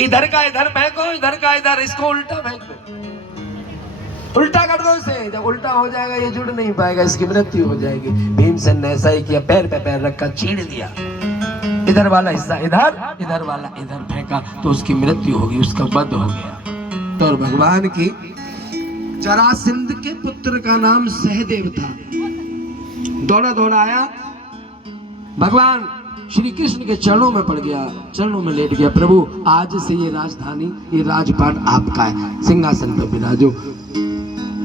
इधर का इधर फेंको, इधर का इधर, इसको उल्टा फेंक दो, उल्टा कर दो इसे। जब उल्टा हो जाएगा ये जुड़ नहीं पाएगा, इसकी मृत्यु हो जाएगी। भीमसेन ने ऐसा ही किया, पैर पे पैर रखा, चीड़ दिया, इधर वाला हिस्सा इधर, इधर वाला इधर फेंका तो उसकी मृत्यु होगी, उसका वध हो गया। तो भगवान की जरासंध के पुत्र का नाम सहदेव था। दौड़ा दौड़ा आया, भगवान श्री कृष्ण के चरणों में पड़ गया, चरणों में लेट गया। प्रभु आज से ये राजधानी, ये राजपाट आपका है, सिंहासन पर विराजो।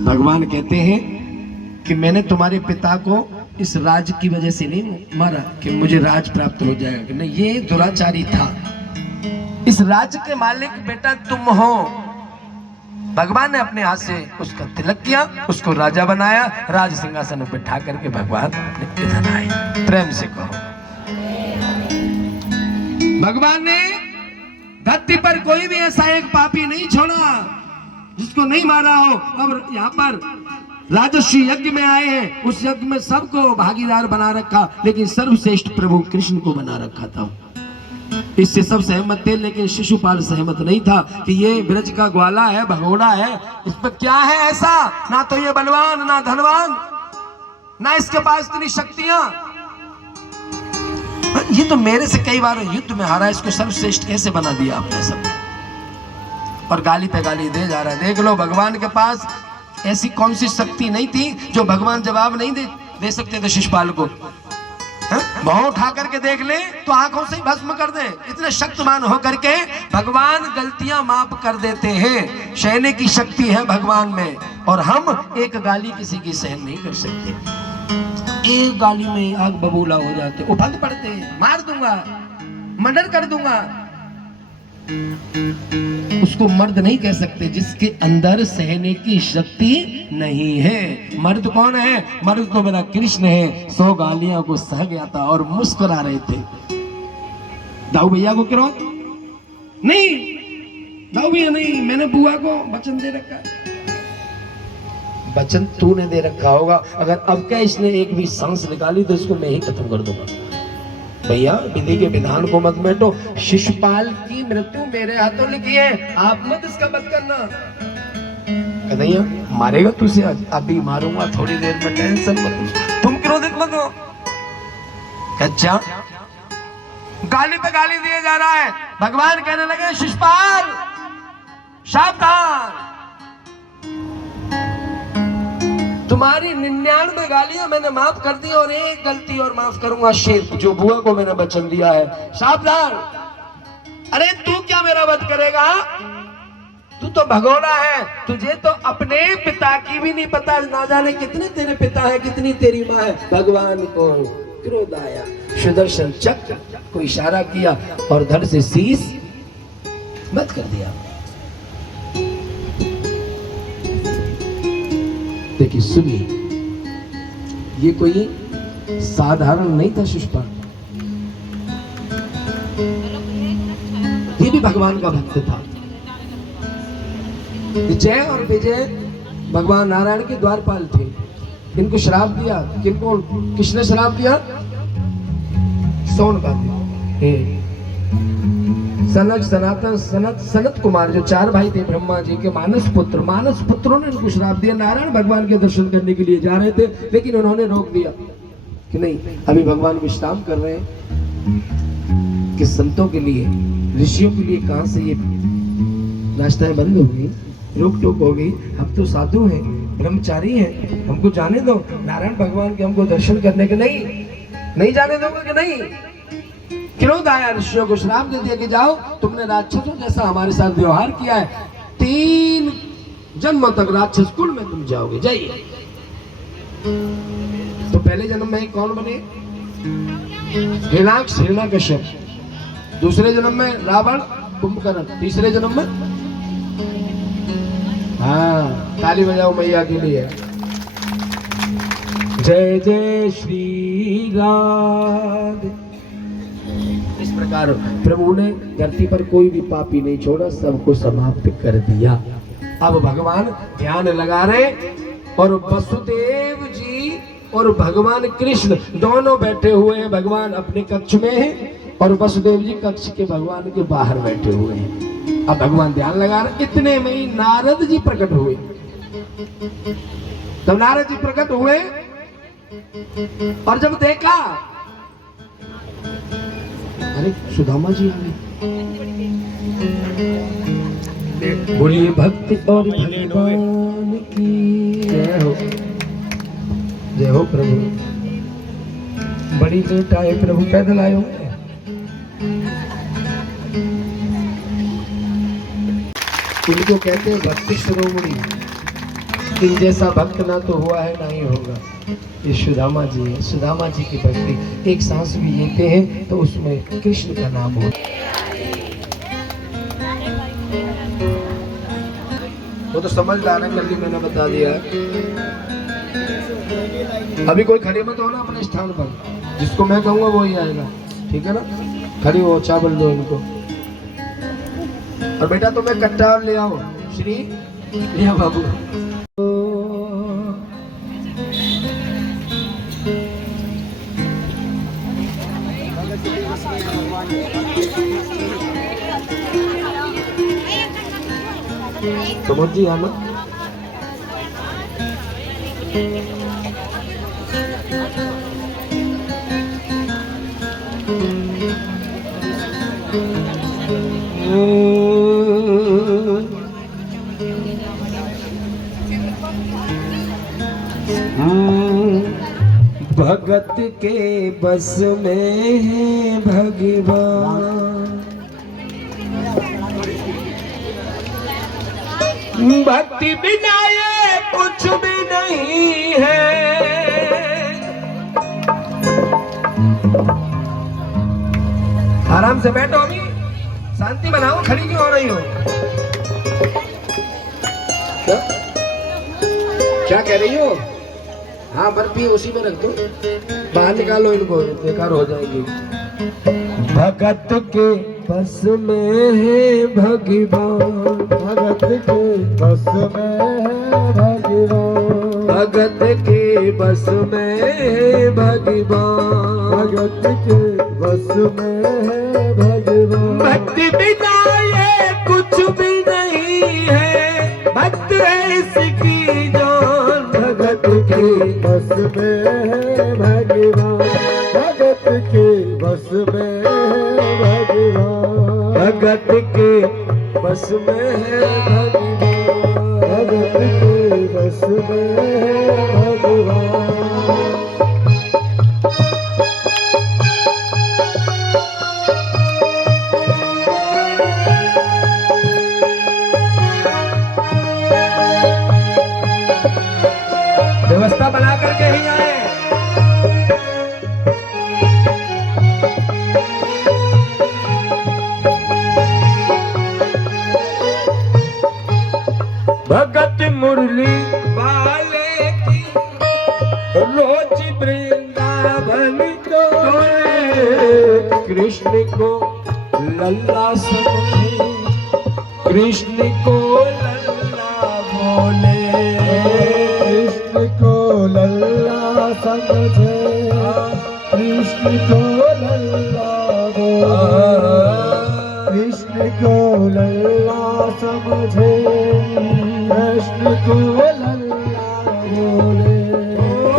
भगवान कहते हैं कि मैंने तुम्हारे पिता को इस राज की वजह से नहीं मारा कि मुझे राज प्राप्त हो जाएगा, कि नहीं, ये दुराचारी था। इस राज्य के मालिक बेटा तुम हो। भगवान ने अपने हाथ से उसका तिलक किया, उसको राजा बनाया, राज सिंहासन पर बिठा करके भगवान अपने इधर आए। प्रेम से कहो भगवान ने धरती पर कोई भी ऐसा एक पापी नहीं छोड़ा जिसको नहीं मारा हो। अब यहाँ पर राजर्षि यज्ञ में आए हैं, उस यज्ञ में सबको भागीदार बना रखा, लेकिन सर्वश्रेष्ठ प्रभु कृष्ण को बना रखा था। इससे सब सहमत थे, लेकिन शिशुपाल सहमत नहीं था कि ये ब्रज का ग्वाला है, भगोड़ा है, इस पर क्या है ऐसा? ना तो ये बलवान, ना धनवान, ना इसके पास इतनी शक्तियां, ये तो मेरे से कई बार युद्ध में हारा, इसको सर्वश्रेष्ठ कैसे बना दिया आपने सब? और गाली पे गाली दे जा रहा है। देख लो भगवान के पास ऐसी कौन सी शक्ति नहीं थी जो भगवान जवाब नहीं दे सकते थे शिशुपाल को। भाव उठा करके देख ले तो आंखों से ही भस्म कर दे। इतने शक्तिमान होकर के भगवान गलतियां माफ कर देते हैं। सहने की शक्ति है भगवान में, और हम एक गाली किसी की सहन नहीं कर सकते। एक गाली में आग बबूला हो जाते, उफंद पड़ते, मार दूंगा, मर्डर कर दूंगा। उसको मर्द नहीं कह सकते जिसके अंदर सहने की शक्ति नहीं है। मर्द कौन है? मर्द तो मेरा कृष्ण है। 100 गालियां को सह गया था और मुस्कुरा रहे थे। दाऊ भैया को क्यों नहीं? दाऊ भैया नहीं, मैंने बुआ को वचन दे रखा है। वचन तूने दे रखा होगा। अगर अब क्या इसने एक भी सांस निकाली तो इसको मैं ही खत्म कर दूंगा। भैया विधि के विधान को मत बैठो। शिशुपाल की मृत्यु मेरे हाथों लिखी है, आप मत इसका मत करना। कन्हैया मारेगा तुझे? अभी मारूंगा, थोड़ी देर में, टेंशन मत। तुम क्रोधित मत हो। अच्छा गाली पे गाली दिए जा रहा है। भगवान कहने लगे शिशुपाल सावधान, तुम्हारी 99 गालियां मैंने माफ कर दी और एक गलती और माफ करूंगा, शेर जो बुआ को मैंने वचन दिया है। सावधान। अरे तू क्या मेरा वध करेगा? तू तो भगोड़ा है, तुझे तो अपने पिता की भी नहीं पता, ना जाने कितने तेरे पिता है, कितनी तेरी माँ है। भगवान को क्रोध आया, सुदर्शन चक्र को इशारा किया और धड़ से शीश मत कर दिया। देखिए सुनिए, ये कोई साधारण नहीं था शिशुपाल, ये भी भगवान का भक्त था। जय और विजय भगवान नारायण के द्वारपाल थे। इनको श्राप दिया, किनको? किसने श्राप दिया? सोनपाती, सनक, सनातन, सनत कुमार, जो 4 भाई थे ब्रह्मा जी के, मानस पुत्रों ने इनको श्राप दिया। नारायण भगवान के दर्शन करने के लिए जा रहे थे, लेकिन उन्होंने रोक दिया कि नहीं, अभी भगवान विश्राम कर रहे हैं। कि संतों के लिए, ऋषियों के लिए कहां से ये रास्ताएं बंद हो गई, रोक टोक हो गई। हम तो साधु हैं, ब्रह्मचारी हैं, हमको जाने दो। नारायण भगवान के हमको दर्शन करने के नहीं जाने दोगे कि नहीं? क्रोध आया, ऋषियों को श्राप दे दिया कि जाओ, तुमने राक्षसों जैसा हमारे साथ व्यवहार किया है, 3 जन्मों तक राक्षस कुल में तुम जाओगे, जाइए। तो पहले जन्म में कौन बने? हिरणाक्ष, हिरण्यकश्यप। दूसरे जन्म में रावण, कुंभकर्ण। तीसरे जन्म में, हाँ, ताली बजाओ मैया के लिए। जय जय श्री राधे। इस प्रकार प्रभु ने धरती पर कोई भी पापी नहीं छोड़ा, सबको समाप्त कर दिया। अब भगवान ध्यान लगा रहे और वसुदेव जी और भगवान कृष्ण दोनों बैठे हुए हैं। भगवान अपने कक्ष में है और वसुदेव जी कक्ष के भगवान के बाहर बैठे हुए हैं। अब भगवान ध्यान लगा रहे, इतने में ही नारद जी प्रकट हुए। तब नारद जी प्रकट हुए और जब देखा, अरे सुदामा जी आ गए। बोलिए भक्ति और भगवान की जय हो। जय हो प्रभु। बड़ी लेट आए प्रभु, पैदल आए होंगे। उनको कहते हैं भक्ति शिरोमणि। इन जैसा भक्त ना तो हुआ है ना ही होगा। ये सुदामा जी है। सुदामा जी की भक्ति, एक सांस भी लेते हैं तो उसमें कृष्ण का नाम हो। वो तो समझदार है, कल भी मैंने बता दिया। अभी कोई खड़े मत हो ना अपने स्थान पर, जिसको मैं कहूँगा वो ही आएगा, ठीक है ना? खड़ी हो, चावल दो इनको। और बेटा तुम्हें कट्टा और ले आओ। श्री लिया बाबू। समझ जी आना। भगत के बस में है भगवान, भक्ति बिना ये कुछ भी नहीं है। आराम से बैठो, अभी शांति बनाओ, खड़ी क्यों हो रही हो? क्या क्या कह रही हो? हाँ बर्फी उसी में रख दो, बाहर निकालो इनको, बेकार हो जाएगी। भगत के बस में है भगवान, भगत के बस में है भगवान, भगत के बस में है भगवान, भगत के बस में है भगवान। भक्ति बिना ये कुछ भी नहीं है, भक्त ऐसी की जान। भगत के बस में है भगवान, भगत के बस में है भगवान, भगत के बस में है भगवान, भगत के बस में है भगवान। व्यवस्था बना करके ही आए। भगत मुरली वाले की रोज वृंदावन डोले, कृष्ण को लल्ला समझे, कृष्ण को लल्ला बोले, कृष्ण को लल्ला समझे, कृष्ण को लल्ला बोले, कृष्ण को लल्ला समझे, कृष्ण को लल्ला बोले। ओ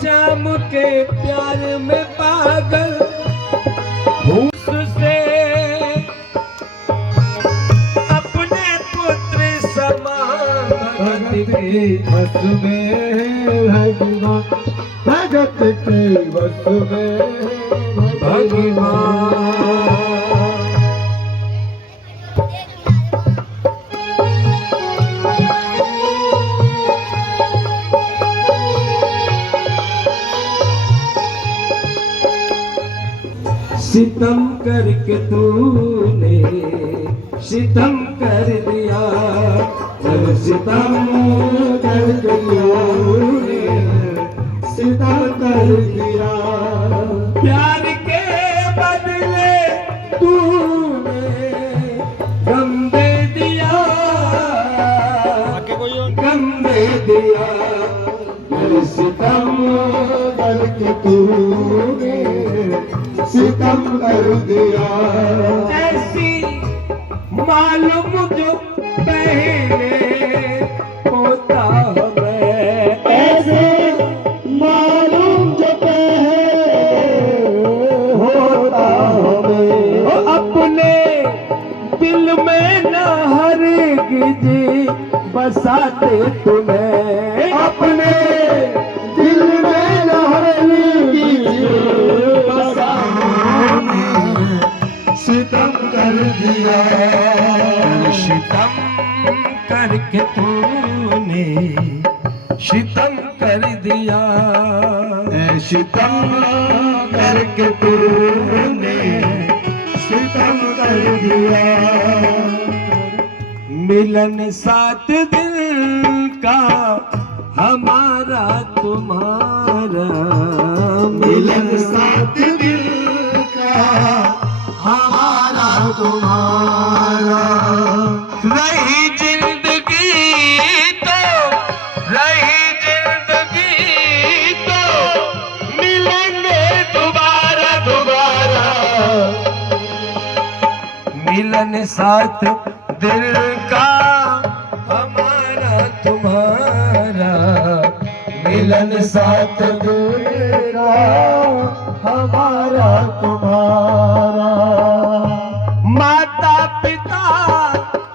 श्याम के प्यार में पागल भूस से अपने पुत्र समान, भगत के बस में है भगवान, भगत के बस में है भगवान। सितम करके तूने सितम कर दिया, जब सितम करके तूने सितम कर दिया, प्यार के बदले तूने गम दे दिया, गम दे दिया, मेरे सितम करके तूने सितम कर दिया। ऐसी मालूम जो पहले होता हमें, ऐसे मालूम जो पहले होता हमें, अपने दिल में न हरगिज बसाते तुम्हें, अपने दिल में न हरगिज बसाते सितम कर दिया, सितम करके तूने सितम कर दिया, सितम करके तूने सितम कर दिया। मिलन साथ दिल का हमारा तुम्हारा, मिलन साथ दिल का हमारा तुम्हारा, रही जिंदगी तो, रही जिंदगी तो मिलेंगे दोबारा दोबारा, मिलन साथ दिल का हमारा तुम्हारा, मिलन साथ दिल का हमारा तुम्हारा। माता पिता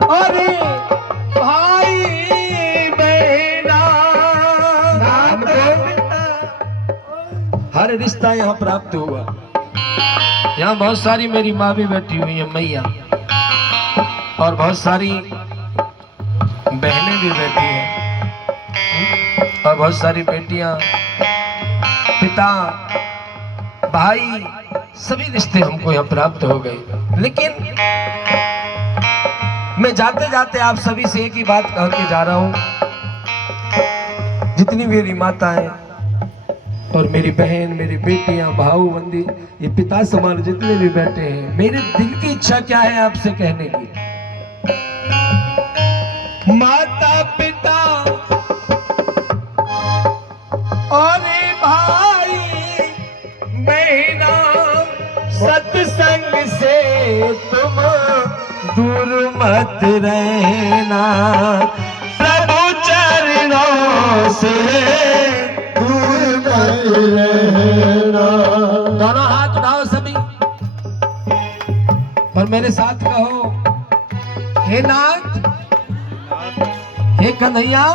और भाई बहना, हर रिश्ता यहाँ प्राप्त हुआ। यहाँ बहुत सारी मेरी माँ भी बैठी हुई है, मैया, और बहुत सारी बहनें भी बैठी हैं, और बहुत सारी बेटियां, पिता, भाई, सभी रिश्ते हमको यहाँ प्राप्त हो गए। लेकिन मैं जाते जाते आप सभी से एक ही बात कह के जा रहा हूं। जितनी मेरी माताएं और मेरी बहन, मेरी बेटियां, भाऊ बंदी, ये पिता समान जितने भी बैठे हैं, मेरे दिल की इच्छा क्या है आपसे कहने की। माता पिता और भाई बहना, सत्संग से तुम दूर मत रहना, प्रभु चरणों से दूर मत रहना। दोनों हाथ उठाओ सभी और मेरे साथ कहो, हे नाथ, हे कन्हैया,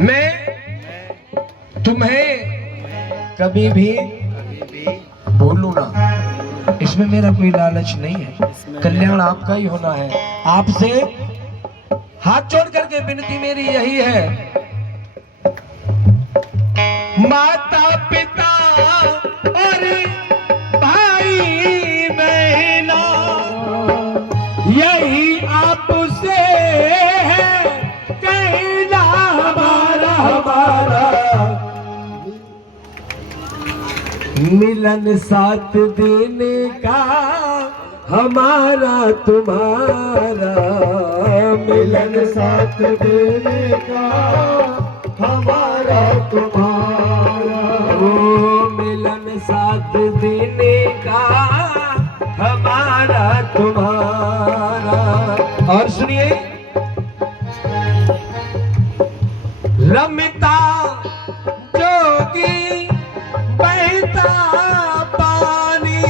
मैं तुम्हें कभी भी भूलूं ना। इसमें मेरा कोई लालच नहीं है, कल्याण आपका ही होना है। आपसे हाथ जोड़ करके विनती मेरी यही है, माता पिता और भाई बहना, यही आपसे है कहना हमारा हमारा, मिलन साथ देने का हमारा तुम्हारा, मिलन साथ देने का हमारा तुम्हारा, ओ मिलन साथ देने का हमारा तुम्हारा। और सुनिए, रमता जोगी बहता पानी,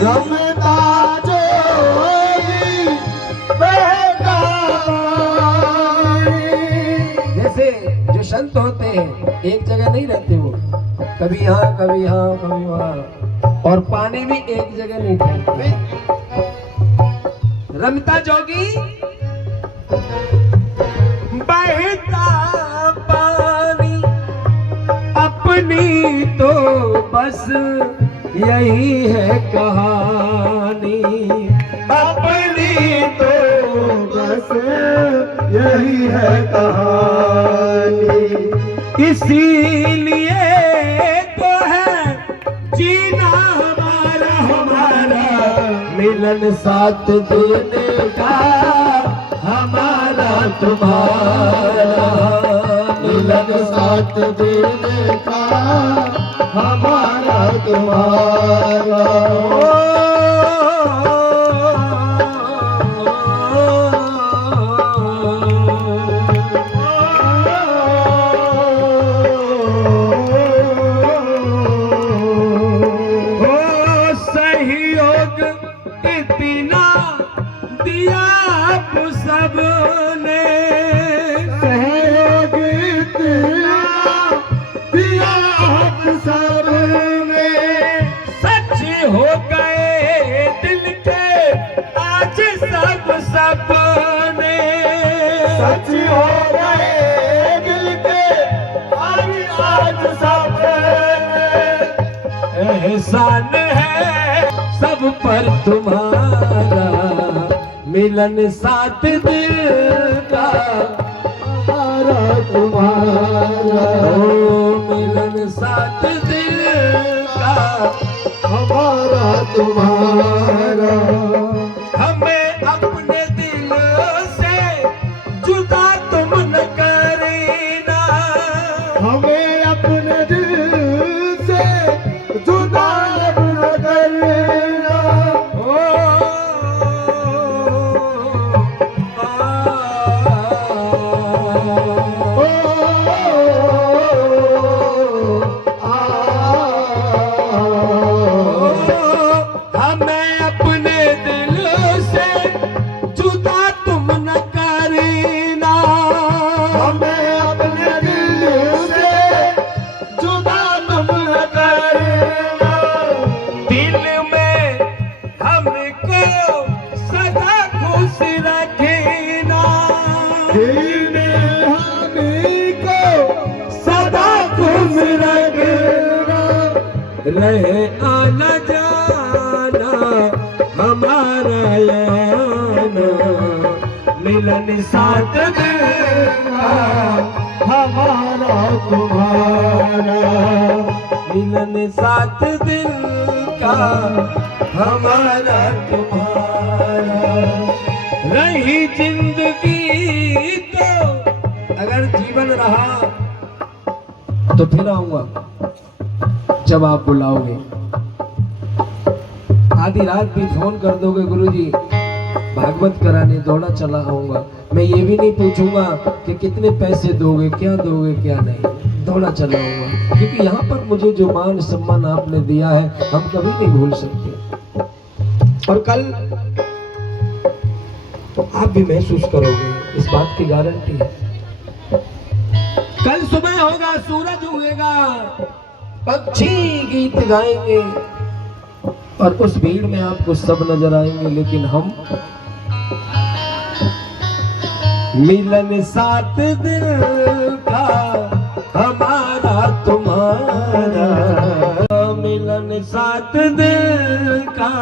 रमता जोगी बहता पानी। जैसे जो संत होते हैं एक जगह नहीं रहते, वो कभी यहाँ कभी यहाँ कभी वहाँ, और पानी भी एक जगह नहीं ठहरते। रमता जोगी बहता पानी, अपनी तो बस यही है कहानी, अपनी तो बस यही है कहानी। इसीलिए तो है जीना हमारा हमारा, मिलन साथ देने का हमारा तुम्हारा, मिलन साथ देने का हमारा तुम्हारा। सहयोग इतना दिया आप सबने, सहयोग इतना दिया आप सबने, सच हो गए दिल के आज सब सपने, सच हो गए दिल के आज सपने। एहसान है सब पर तुम्हारा, मिलन साथ दिल का हमारा तुम्हारा, ओ मिलन साथ दिल का हमारा तुम्हारा। हमें अपने दिल से जुदा तुम न करना, हमें अपने दिल से जुदा न करना। ओ रहे आना जाना हमारा याना, मिलन साथ देगा हमारा तुम्हारा, मिलन साथ दिल का हमारा तुम्हारा। रही जिंदगी तो अगर जीवन रहा तो फिर आऊंगा जब आप बुलाओगे। आधी रात भी फोन कर दोगे गुरुजी भागवत कराने, दौड़ा चला आऊंगा। मैं ये भी नहीं पूछूंगा कि कितने पैसे दोगे, क्या दोगे क्या नहीं, दौड़ा चला आऊंगा। क्योंकि यहाँ पर मुझे जो मान सम्मान आपने दिया है हम कभी नहीं भूल सकते। और कल आप भी महसूस करोगे, इस बात की गारंटी है। कल सुबह होगा, सूरज उगेगा, पक्षी गीत गाएंगे और उस भीड़ में आपको सब नजर आएंगे, लेकिन हम मिलन साथ दिल का हमारा तुम्हारा, मिलन साथ दिल का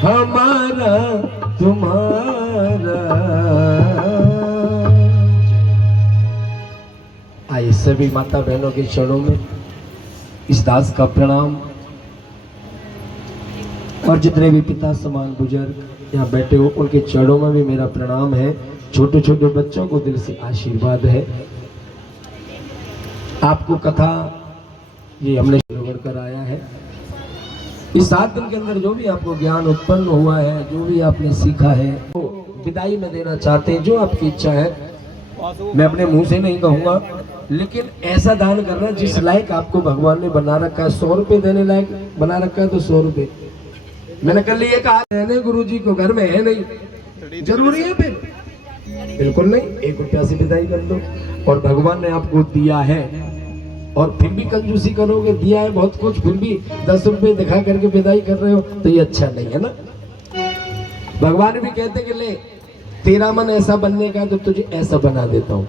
हमारा तुम्हारा। आइए सभी माता बहनों के चरणों में इस दास का प्रणाम, और जितने भी पिता समान बुजुर्ग यहाँ बैठे हो उनके चरणों में भी मेरा प्रणाम है। छोटे छोटे बच्चों को दिल से आशीर्वाद है। आपको कथा ये हमने शुरू कर आया है। इस 7 दिन के अंदर जो भी आपको ज्ञान उत्पन्न हुआ है, जो भी आपने सीखा है, वो विदाई में देना चाहते हैं। जो आपकी इच्छा है, मैं अपने मुंह से नहीं कहूँगा, लेकिन ऐसा दान करना जिस लायक आपको भगवान ने बना रखा है। 100 रुपये देने लायक बना रखा है तो 100 रुपये। मैंने कल ये कहा रहने गुरुजी को घर में है नहीं, जरूरी है फिर? बिल्कुल नहीं। 1 रुपया से विदाई कर दो। और भगवान ने आपको दिया है और फिर भी कंजूसी करोगे, दिया है बहुत कुछ, फिर भी 10 रुपये दिखा करके विदाई कर रहे हो, तो ये अच्छा नहीं है ना। भगवान भी कहते कि ले तेरा मन ऐसा बनने का तो तुझे ऐसा बना देता हूँ।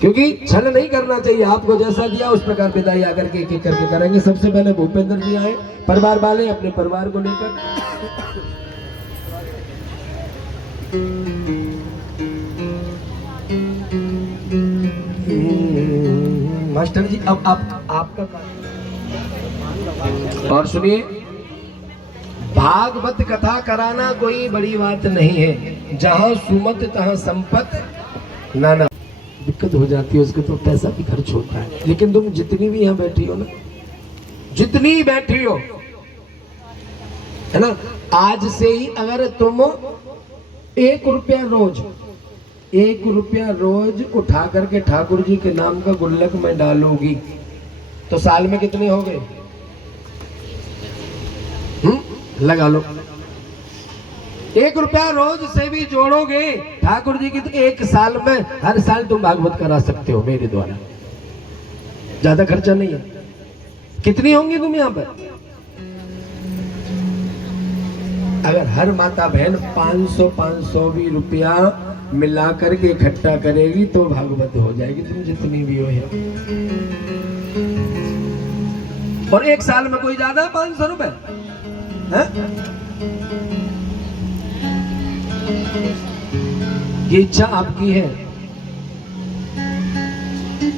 क्योंकि छल नहीं करना चाहिए। आपको जैसा दिया उस प्रकार विदाई आकर के एक करके करेंगे। सबसे पहले भूपेंद्र जी आए, परिवार वाले अपने परिवार को लेकर। मास्टर जी अब आपका और सुनिए, भागवत कथा कराना कोई बड़ी बात नहीं है। जहां सुमत तहां संपत नाना। दिक्कत हो जाती है उसको तो पैसा भी खर्च होता है, लेकिन तुम जितनी भी यहाँ बैठी हो ना, जितनी बैठी हो है ना, आज से ही अगर तुम 1 रुपया रोज उठा करके ठाकुर जी के नाम का गुल्लक में डालोगी तो साल में कितने हो गए? लगा लो। 1 रुपया रोज से भी जोड़ोगे ठाकुर जी की तो 1 साल में, हर साल तुम भागवत करा सकते हो मेरे द्वारा। ज्यादा खर्चा नहीं है। कितनी होंगी तुम यहाँ पर? अगर हर माता बहन 500 भी रुपया मिला करके इकट्ठा करेगी तो भागवत हो जाएगी, तुम जितनी भी हो यहाँ। और 1 साल में कोई ज्यादा 500 रुपए है? ये इच्छा आपकी है।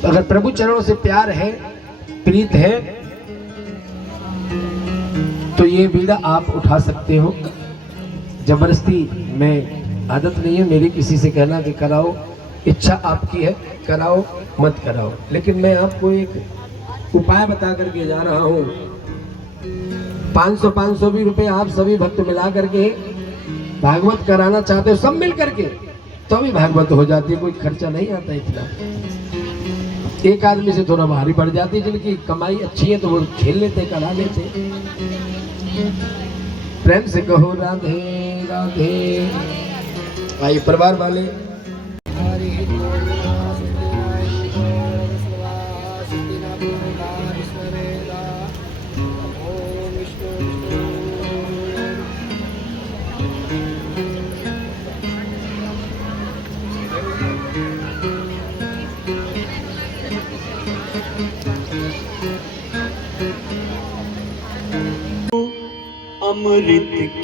अगर प्रभु चरणों से प्यार है, प्रीत है, तो ये बीड़ा आप उठा सकते हो। जबरदस्ती में आदत नहीं है मेरी किसी से कहना कि कराओ। इच्छा आपकी है, कराओ मत कराओ। लेकिन मैं आपको एक उपाय बता करके जा रहा हूं। 500 भी रुपए आप सभी भक्त मिला करके भागवत कराना चाहते हो, सब मिल करके, तो भी भागवत हो जाती है। कोई खर्चा नहीं आता इतना। एक आदमी से थोड़ा भारी पड़ जाती है, जिनकी कमाई अच्छी है तो वो खेल लेते, करा लेते। प्रेम से कहो राधे राधे। आइए परिवार वाले।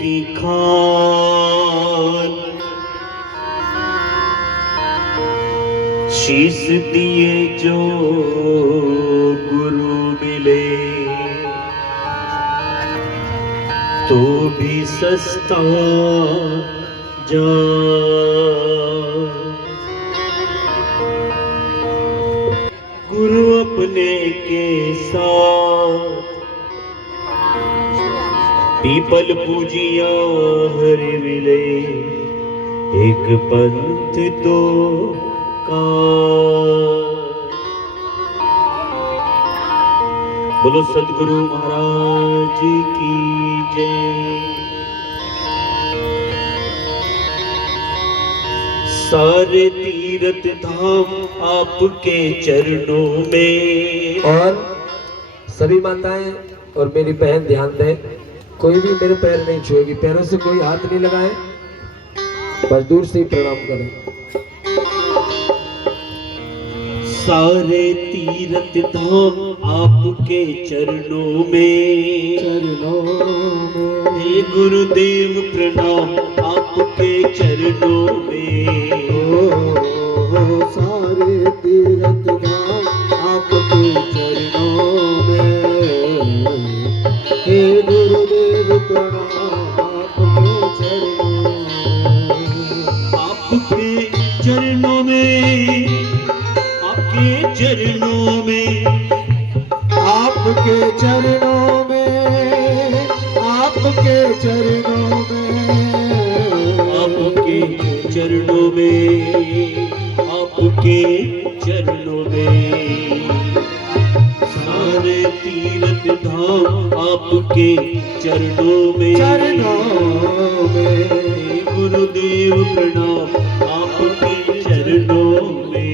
की खान, शीश दिए जो गुरु मिले तो भी सस्ता जान। गुरु अपने के साथ पीपल पूजिया हरि मिले, एक पंथ तो का। बोलो सतगुरु महाराज की जय। सारे तीर्थ धाम आपके चरणों में। और सभी माताएं और मेरी बहन ध्यान दें, कोई भी मेरे पैर नहीं छुएगी, पैरों से कोई हाथ नहीं लगाए, बस दूर से ही प्रणाम करें। सारे तीर्थ धाम आपके चरणों में, हे गुरुदेव प्रणाम आपके चरणों में। सारे तीर्थ धाम आपके चरणों में, हे गुरुदेव प्रणाम आपके चरणों में। आपके चरणों में, आपके चरणों में, आपके चरणों आपके चरणों में, आपके चरणों में। सारे तीर्थ धाम आपके चरणों में, गुरुदेव प्रणाम आपके चरणों में।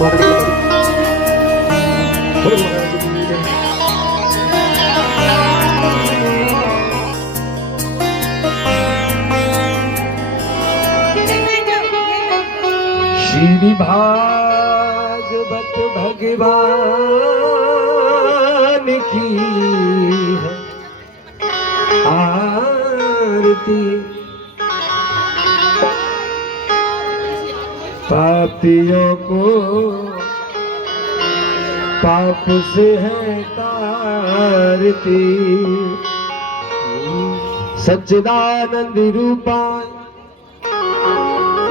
श्री भागवत भगवान की है आरती। पापियों को पाप से है तारती। सच्चिदानंद रूपाय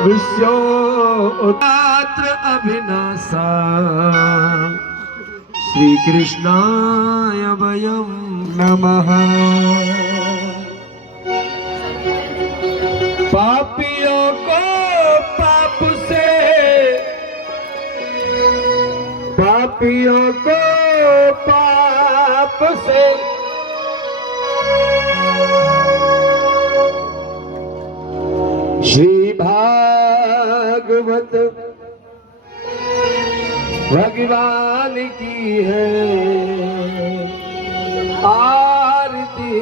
विश्वोत्तर अभिनाशा श्री कृष्णाय वयं नमः। पापियों को पाप से, पापियों को पाप से श्री भागवत भगवान की है आरती।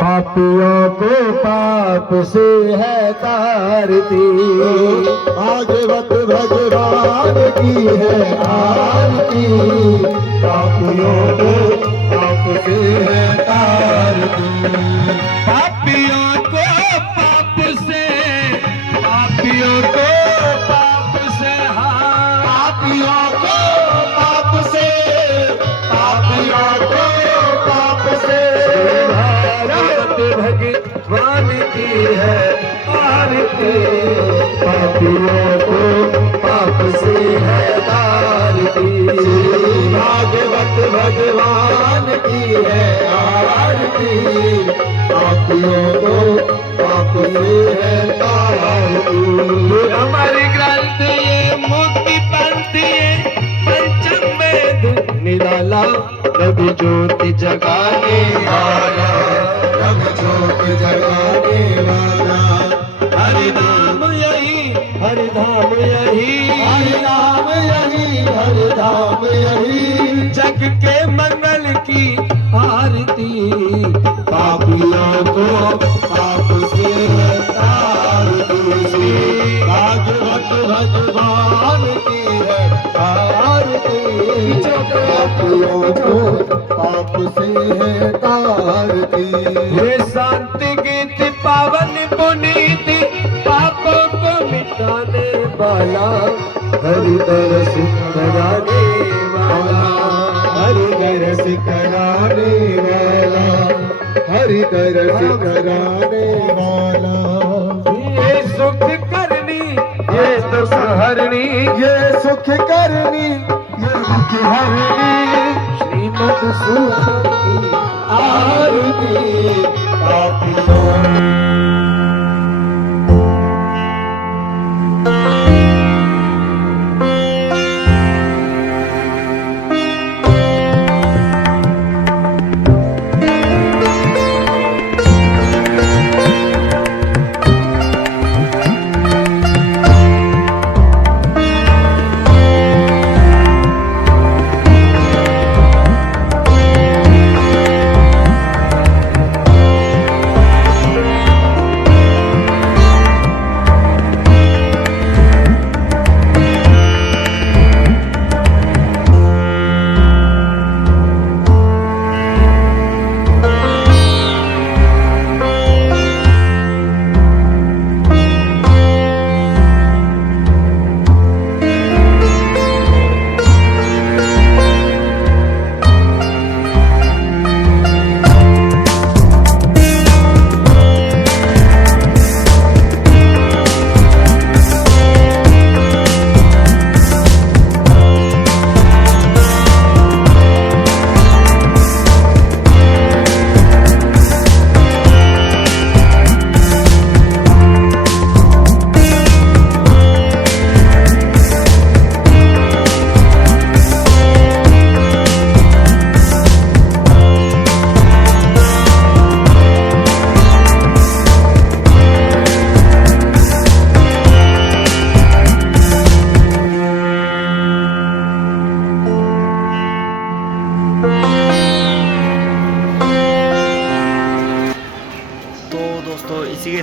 पापियों को पाप से है तारती। भागवत भगवान की है आरती। पापियों को पाप से है तारती। पापियों को पाप से, पापियों को पाप से, हाँ पापियों को पाप से, पापियों को पाप से भागवत भगवान की है आरती। पापियों को पाप से है तारती। भागवत भगवान की है आरती। पापियों को पाप से है तारती। हमारे ग्रंथ ये मुक्ति पंथ ये पंचम वेद निराला रवि ज्योति जगाने वाला, रवि ज्योति जगाने वाला। हरि नाम यही, हरि धाम यही, हरि नाम यही, हरि धाम यही। जग के मंगल की आरती। पापियों को पाप से है तारती। भागवत भगवान की है आरती। पापियों को पाप से है तारती। ये शांति गीत पावन पुनीत पापों को मिटाने वाला, हरि दरस कराने वाला, हरि दरस कराने वाला, हरि दरस कराने वाला। ये सुख करनी ये दुख हरनी, ये सुख करनी ये दुख हरनी। श्रीमद सुख की आरती। पापियों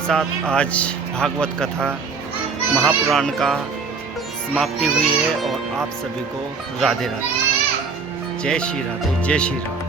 साथ आज भागवत कथा महापुराण का समाप्ति हुई है और आप सभी को राधे राधे। जय श्री राधे, जय श्री राम।